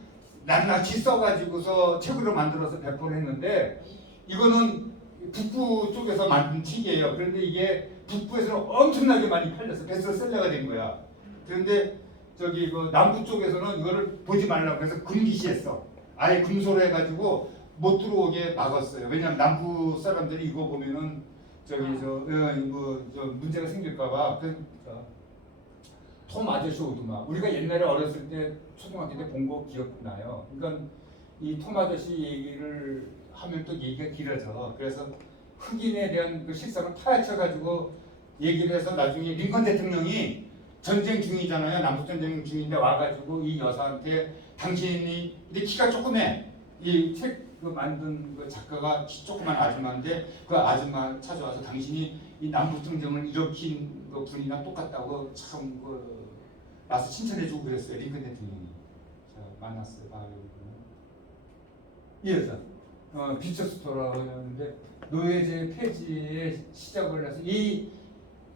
낱낱이 써가지고서 책으로 만들어서 배포를 했는데 이거는 북부 쪽에서 만든 책이에요. 그런데 이게 북부에서는 엄청나게 많이 팔렸어. 베스트셀러가 된 거야. 그런데 저기 그 남부 쪽에서는 이거를 보지 말라고 해서 금기시했어. 아예 금소로 해가지고 못 들어오게 막았어요. 왜냐면 남부 사람들이 이거 보면은 저기 저 문제가 생길까봐. 톰 아저씨 오두막. 우리가 옛날에 어렸을 때 초등학교 때 본 거 기억나요. 그러니까 이 톰 아저씨 얘기를 하면 또 얘기가 길어져. 그래서 흑인에 대한 그 실상을 파헤쳐가지고 얘기를 해서 나중에 링컨 대통령이 전쟁 중이잖아요. 남북 전쟁 중인데 와가지고 이 여사한테 당신이 근데 키가 조그매. 이 책 그 만든 그 작가가 키 조그만 아줌마인데 그 아줌마 찾아와서 당신이 이 남북 전쟁을 일으킨 그 분이랑 똑같다고 참 그 와서 칭찬해주고 그랬어요. 링컨 대통령이. 자 만났어요. 이 여자. 비처스토라고 하는데 노예제 폐지의 시작을 해서 이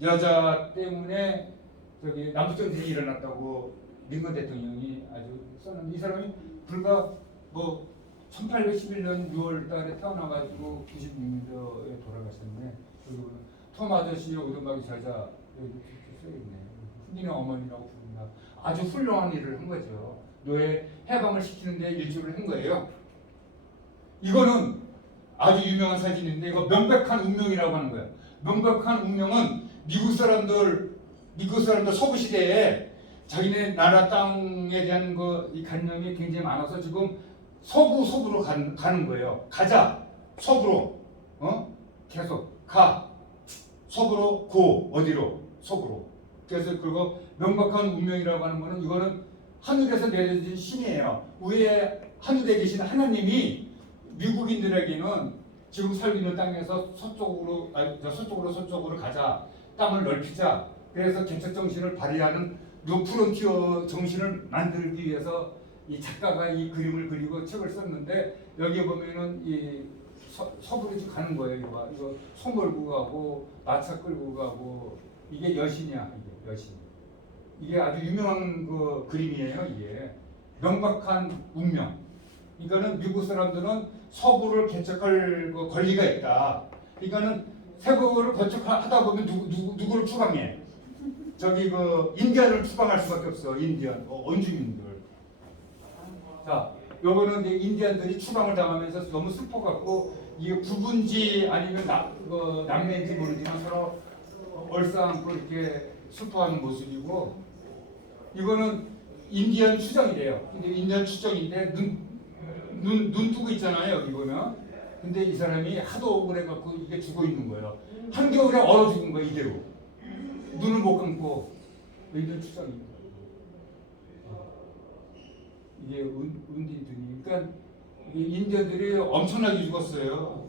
여자 때문에 저기 남북전쟁이 일어났다고 링컨 대통령이 아주 썼는데 이 사람이 불과 뭐 1811년 6월 달에 태어나가지고 96년도에 돌아가셨네. 그리고 톰 아저씨의 오두막이 저자 여기 써있네. 흑인의 어머니라고 부른다. 아주 훌륭한 일을 한 거죠. 노예 해방을 시키는데 일조를 한 거예요. 이거는 아주 유명한 사진인데 이거 명백한 운명이라고 하는 거예요. 명백한 운명은 미국 사람들 서부 시대에 자기네 나라 땅에 대한 이 관념이 굉장히 많아서 지금 서부로 가는 거예요. 가자 서부로 계속 가 서부로 고 어디로 서부로. 그래서 그리고 명백한 운명이라고 하는 거는 이거는 하늘에서 내려진 신이에요. 위에 하늘에 계신 하나님이 미국인들에게는 지금 살고 있는 땅에서 서쪽으로 가자. 땅을 넓히자. 그래서 개척 정신을 발휘하는 뉴프론티어 정신을 만들기 위해서 이 작가가 이 그림을 그리고 책을 썼는데 여기 보면은 이 서부로 가는 거예요. 이거 소 몰고 가고 마차 끌고 가고 이게 여신이야. 이게 여신. 이게 아주 유명한 그 그림이에요. 이게 명백한 운명. 그러니까는 미국 사람들은 서부를 개척할 그 권리가 있다. 그러니까는 세부를 개척하다 보면 누구를 추방해? 저기 그 인디언을 추방할 수밖에 없어. 인디언, 원주민들. 자, 요거는 이제 인디언들이 추방을 당하면서 너무 슬퍼갖고 이게 부부인지 아니면 남매인지 모르지만 서로 얼싸안고 이렇게 슬퍼하는 모습이고 이거는 인디언 추정이래요. 근데 인디언 추정인데 눈 뜨고 있잖아요. 여기 보면. 근데 이 사람이 하도 억울해갖고 이게 죽어 있는 거예요. 한겨울에 얼어 죽은 거예요. 이대로. 눈을 못 감고 인디언 추정입니다. 이게 운디들이. 그러니까 이 인디언들이 엄청나게 죽었어요.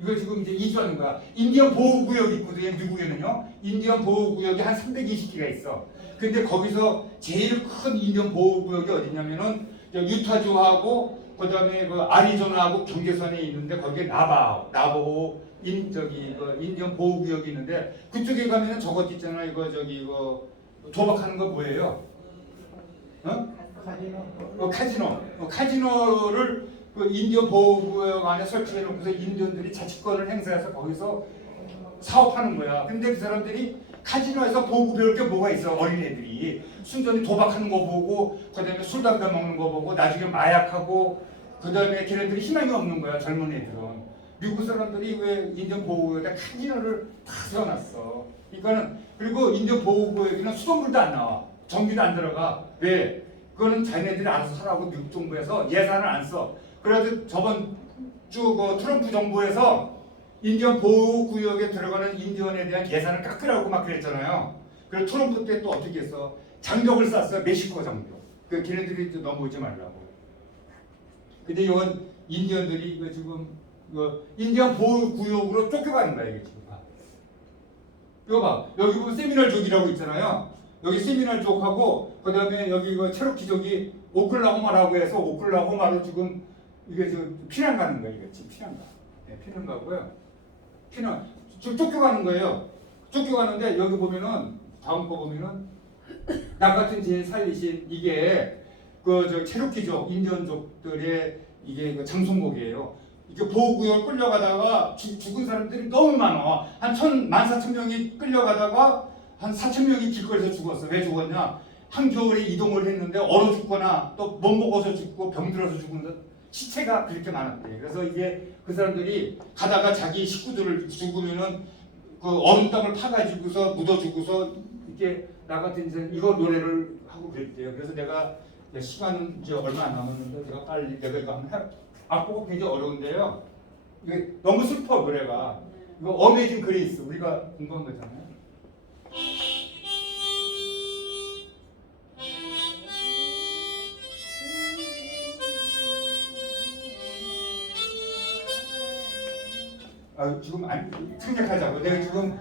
이거 지금 이제 이주하는 거야. 인디언 보호구역이 있거든요. 미국에는요. 인디언 보호구역이 한 320개가 있어. 근데 거기서 제일 큰 인디언 보호구역이 어디냐면은 유타주하고 그다음에 그 아리조나하고 경계선에 있는데 거기에 나바호 인디언 보호구역이 있는데 그쪽에 가면은 저것 있잖아. 이거 이거 도박하는 거 뭐예요? 카지노를 그 인디언 보호구역 안에 설치해 놓고서 인디언들이 자치권을 행사해서 거기서 사업하는 거야. 근데 그 사람들이 카지노에서 보고 배울 게 뭐가 있어? 어린애들이 순전히 도박하는 거 보고 그다음에 술 담배 먹는 거 보고 나중에 마약하고 그다음에 걔네들이 희망이 없는 거야. 젊은 애들은. 미국 사람들이 왜 인디언 보호구역에 카지노를 다 세워놨어. 그러니까는 그리고 인디언 보호구역에는 수돗물도 안 나와. 전기도 안 들어가. 왜? 그거는 자기네들이 알아서 하라고 미국 정부에서 예산을 안 써. 그래서 저번 주 그 트럼프 정부에서 인디언 보호구역에 들어가는 인디언에 대한 예산을 깎으라고 막 그랬잖아요. 그래서 트럼프 때 또 어떻게 했어? 장벽을 쐈어요. 멕시코 장벽. 그 걔네들이 또 넘어오지 말라고. 근데 이건 인디언들이 이거 지금 이거 인디언 보호구역으로 쫓겨가는 거야 이게 지금. 이거 봐. 여기 보면 세미널족이라고 있잖아요. 여기 세미널족하고 그다음에 여기 이거 체로키족이 오클라호마라고 해서 오클라호마로 지금 이게 지금 피난 가는 거예요. 이게 지금 피난 가. 네, 피난 가고요. 피난 지금 쫓겨가는 거예요. 쫓겨가는데 여기 보면은 다음 거 보면은 나 같은 죄인 살리신 이게 그 체로키족 인디언족들의 이게 그 장송곡이에요. 이게 보호구역 끌려가다가 죽은 사람들이 너무 많아. 한 14,000명이 끌려가다가 한 4,000명이 길거리에서 죽었어. 왜 죽었냐? 한겨울에 이동을 했는데 얼어 죽거나 또 못 먹어서 죽고 병들어서 죽는 시체가 그렇게 많았대. 그래서 이게 그 사람들이 가다가 자기 식구들을 죽으면은 그 얼음 땅을 파가지고서 묻어주고서 이렇게 나 같은 이제 이거 노래를 하고 그랬대요. 그래서 내가 시간은 이제 얼마 안 남았는데 제가 빨리 내가 이거 한번 해. 악보가 굉장히 어려운데요. 이게 너무 슬퍼 노래가. 이거 어메이징 그레이스 우리가 공부한 거잖아요. 아 지금 안 생략하자고. 내가 지금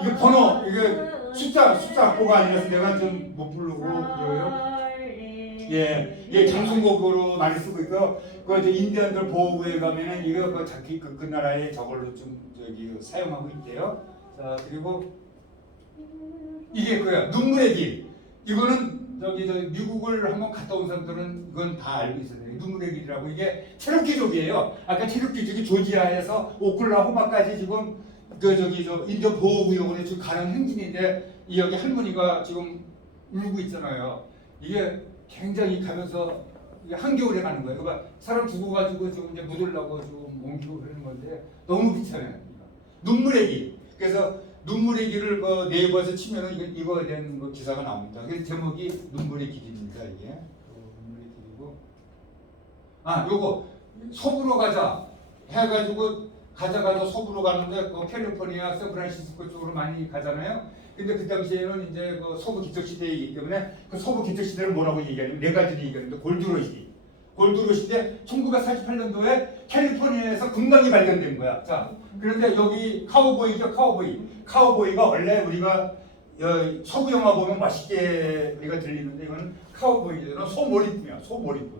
이게 번호 이게 숫자 악보가 아니라서 내가 좀 못 부르고 그래요. 예, 장송곡으로 많이 쓰고 있고, 그 이제 인디언들 보호구에 가면은 이거 그 자기 그 나라의 저걸로 좀 사용하고 있대요. 자 그리고 이게 그야 눈물의 길. 이거는 저 미국을 한번 갔다 온 사람들은 이건 다 알고 있어요. 눈물의 길이라고 이게 체로키족이에요. 아까 체로키족이 조지아에서 오클라호마까지 지금 저 인디언 보호구역으로 지금 가는 행진인데 이 여기 할머니가 지금 울고 있잖아요. 이게 굉장히 가면서 한겨울에 가는 거예요. 그러니까 사람 죽어가지고 지금 이제 묻으려고 지금 옮기고 그러는 건데 너무 귀찮아요. 눈물의 길. 그래서 눈물의 길을 그 네이버에서 치면은 이거에 대한 그 기사가 나옵니다. 그 제목이 눈물의 길입니다. 이게 눈물의 길이고. 아, 요거 서부로 가자 해가지고 가자 서부로 가는데 그 캘리포니아 샌프란시스코 쪽으로 많이 가잖아요. 근데 그 당시에는 이제 그 서부 기적 시대이기 때문에 그 서부 기적 시대를 뭐라고 얘기하냐면 네 가지를 얘기하는데 골드러시 때 1948년도에 캘리포니아에서 금강이 발견된 거야. 자, 그런데 여기 카우보이죠, 카우보이가 원래 우리가 서부 영화 보면 맛있게 우리가 들리는데 이거는 카우보이잖아. 소머리꾼이야, 소머리꾼.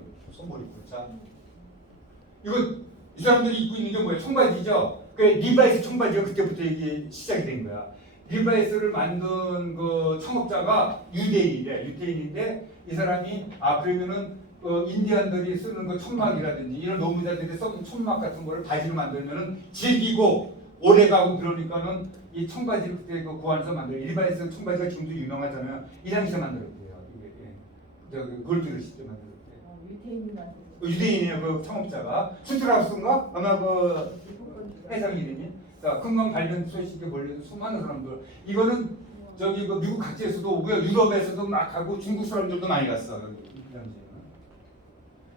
자, 이거 이 사람들이 입고 있는 게 뭐예요? 청바지죠. 그 리바이스 청바지가 그때부터 이게 시작이 된 거야. 리바이스를 만든 그 창업자가 유대인인데 이 사람이 그러면은 인디언들이 쓰는 그 천막이라든지 이런 노무자들이 써는 천막 같은 거를 바지로 만들면은 질기고 오래가고 그러니까는 이 청바지를 그때 그 고안에서 만들어. 리바이스 청바지가 지금도 유명하잖아요. 이 당시에 만들었대요. 저기 골드러시 때 만들었대요. 유대인이에요. 그 창업자가 스트라우스인가 아마 그 회사 이름이. 자, 금강 발견 소식에 몰려서 수많은 사람들. 이거는 저기 그 미국 각지에서도 오고요, 유럽에서도 막 가고 중국 사람들도 많이 갔어.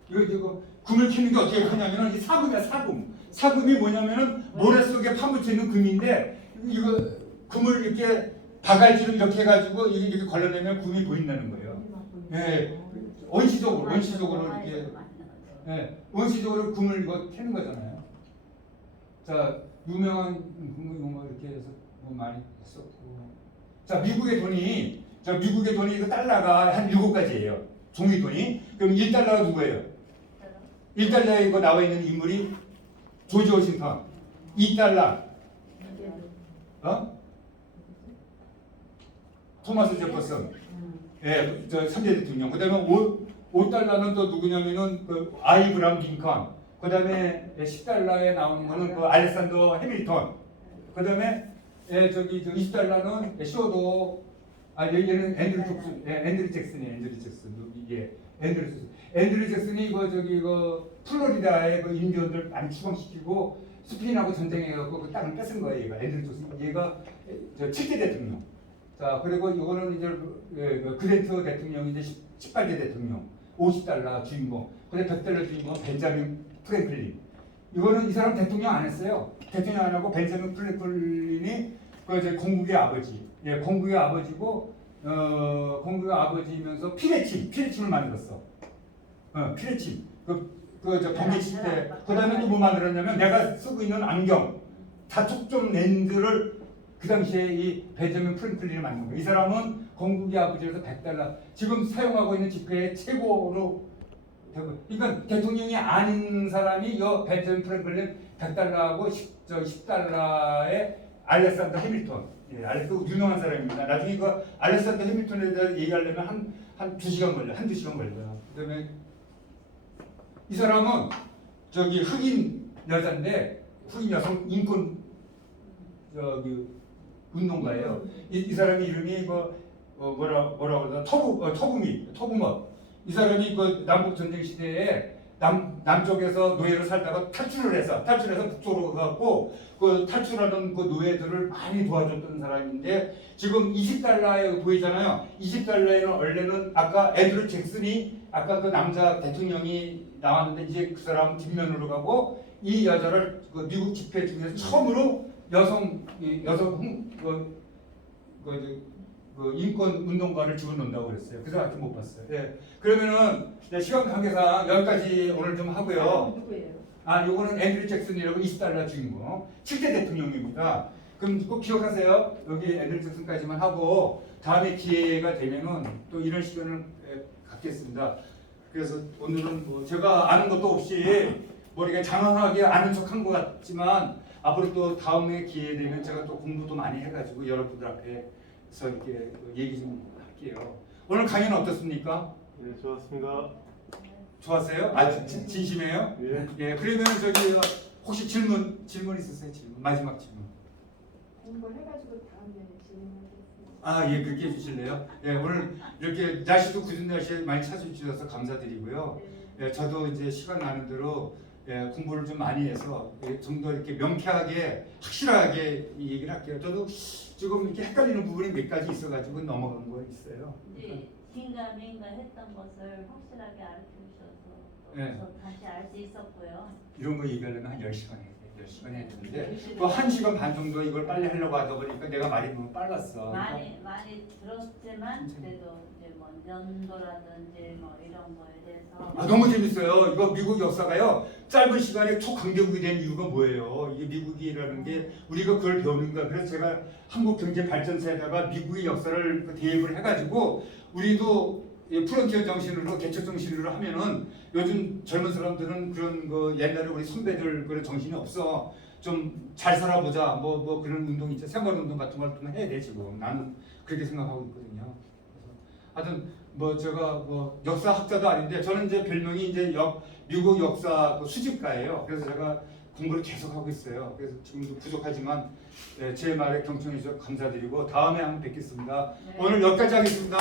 이거 지금 금을 캐는 게 어떻게 하냐면은 이 사금이야, 사금. 사금이 뭐냐면은 모래 속에 파묻혀 있는 금인데 이거 금을 이렇게 바갈지로 이렇게 해가지고 이렇게 걸러내면 금이 보인다는 거예요. 예. 원시적으로 이렇게 원시적으로 금을 이거 캐는 거잖아요. 자, 유명한 금을 뭐 이렇게 해서 뭐 많이 했었고. 자, 미국의 돈이 이거 달러가 한 7가지예요. 종이 돈이. 그럼 1달러가 누구예요? 1달러에 이거 나와 있는 인물이 조지 워싱턴. 2달러. 토마스 제퍼슨. 예, 저 3대 대통령. 그다음에 5달러는 또 누구냐면은 그 아이브람 링컨. 그다음에 10달러에 나오는 거는 그 알렉산더 해밀턴. 그다음에 저기 20달러는 쇼도 얘는 앤드류 잭슨이에요. 이게 앤드류 잭슨이 이거 플로리다의 그 인디언들 많이 추방시키고 스페인하고 전쟁해갖고 그 땅을 뺏은 거예요. 얘가 앤드류 잭슨. 얘가 저 7대 대통령. 자, 그리고 이거는 이제 그랜트 대통령이 이제 18대 대통령, 50달러 주인공. 근데 100달러 주인공 벤자민 프랭클린. 이거는 이 사람 대통령 안 했어요. 대통령 안 하고 벤자민 프랭클린이 그 이제 공국의 아버지. 예, 공국의 아버지고 공국의 아버지면서 피레침을 만들었어. 피레침. 저 번개칠 때. 그다음에 또 뭐 만들었냐면 내가 쓰고 있는 안경, 다촉점 렌즈를 그 당시에 이 벤자민 프랭클린이 만든 거예요. 이 사람은 건국의 아버지로서 100달러 지금 사용하고 있는 지폐의 최고로 되고, 그러니까 대통령이 아닌 사람이 이 벤자민 프랭클린 100달러하고 10달러의 알렉산더 해밀턴, 유명한 사람입니다. 나중에 그 알렉산더 해밀턴에 대해서 얘기하려면 한 2시간 걸려, 한두 시간 걸려요. 그다음에 이 사람은 저기 흑인 여자인데 흑인 여성 인권 운동가예요. 이 사람이 이름이 뭐라 그러나 터부밋. 이 사람이 그 남북 전쟁 시대에 남쪽에서 노예로 살다가 탈출해서 북쪽으로 가고 그 탈출하던 그 노예들을 많이 도와줬던 사람인데 지금 20달러에 보이잖아요. 20달러에는 원래는 아까 앤드류 잭슨이 아까 그 남자 대통령이 나왔는데 이제 그 사람 뒷면으로 가고 이 여자를 그 미국 집회 중에서 처음으로 여성 인권 운동가를 집어넣는다고 그랬어요. 그래서 아직 못 봤어요. 예. 그러면은 시간 관계상 여기까지 오늘 좀 하고요. 누구예요? 요거는 앤드류 잭슨이라고 20달러 주인공 7대 대통령입니다. 그럼 꼭 기억하세요. 여기 앤드류 잭슨까지만 하고 다음에 기회가 되면은 또 이런 시간을 갖겠습니다. 그래서 오늘은 뭐 제가 아는 것도 없이 이렇게 장황하게 아는 척한 것 같지만 앞으로 또 다음에 기회 되면 제가 또 공부도 많이 해가지고 여러분들 앞에서 이렇게 얘기 좀 할게요. 오늘 강의는 어떻습니까? 네, 좋았습니다. 좋았어요? 진심이에요? 예. 예, 그러면 저기 혹시 질문 있으세요? 마지막 질문. 공부해가지고 다음에 진행하겠습니다. 예, 그렇게 해주실래요? 예, 오늘 이렇게 날씨도 굳은 날씨에 많이 찾아주셔서 감사드리고요. 예, 저도 이제 시간 나는 대로 공부를 좀 많이 해서 좀 더 이렇게 명쾌하게 확실하게 이 얘기를 할게요. 저도 지금 이렇게 헷갈리는 부분이 몇 가지 있어가지고 넘어간 거 있어요. 이제 긴가민가 했던 것을 확실하게 알려주셔서 또 네. 다시 알 수 있었고요. 이런 거 얘기하려면 한 10시간 해야 돼. 10시간 해야 되는데 또 1시간 반 정도 이걸 빨리 하려고 하다 보니까 내가 말이 너무 빨랐어. 많이 들었지만 그래도 이제 뭐 연도라든지 뭐 이런 거에 대해서 너무 재밌어요. 이거 미국 역사가요. 짧은 시간에 초강대국이 된 이유가 뭐예요? 이게 미국이라는 게 우리가 그걸 배우는 거야. 그래서 제가 한국 경제 발전사에다가 미국의 역사를 대입을 해가지고 우리도 프론티어 정신으로 개척 정신으로 하면은 요즘 젊은 사람들은 그런 거 옛날에 우리 선배들 그런 정신이 없어. 좀 잘 살아보자. 뭐 그런 운동 있죠. 생활 운동 같은 걸 좀 해야 돼 지금. 나는 그렇게 생각하고 있거든요. 그래서 하여튼 뭐 제가 뭐 역사학자도 아닌데 저는 이제 별명이 이제 미국 역사 수집가예요. 그래서 제가 공부를 계속 하고 있어요. 그래서 지금도 부족하지만 제 말에 경청해 주셔서 감사드리고 다음에 한번 뵙겠습니다. 네. 오늘 여기까지 하겠습니다.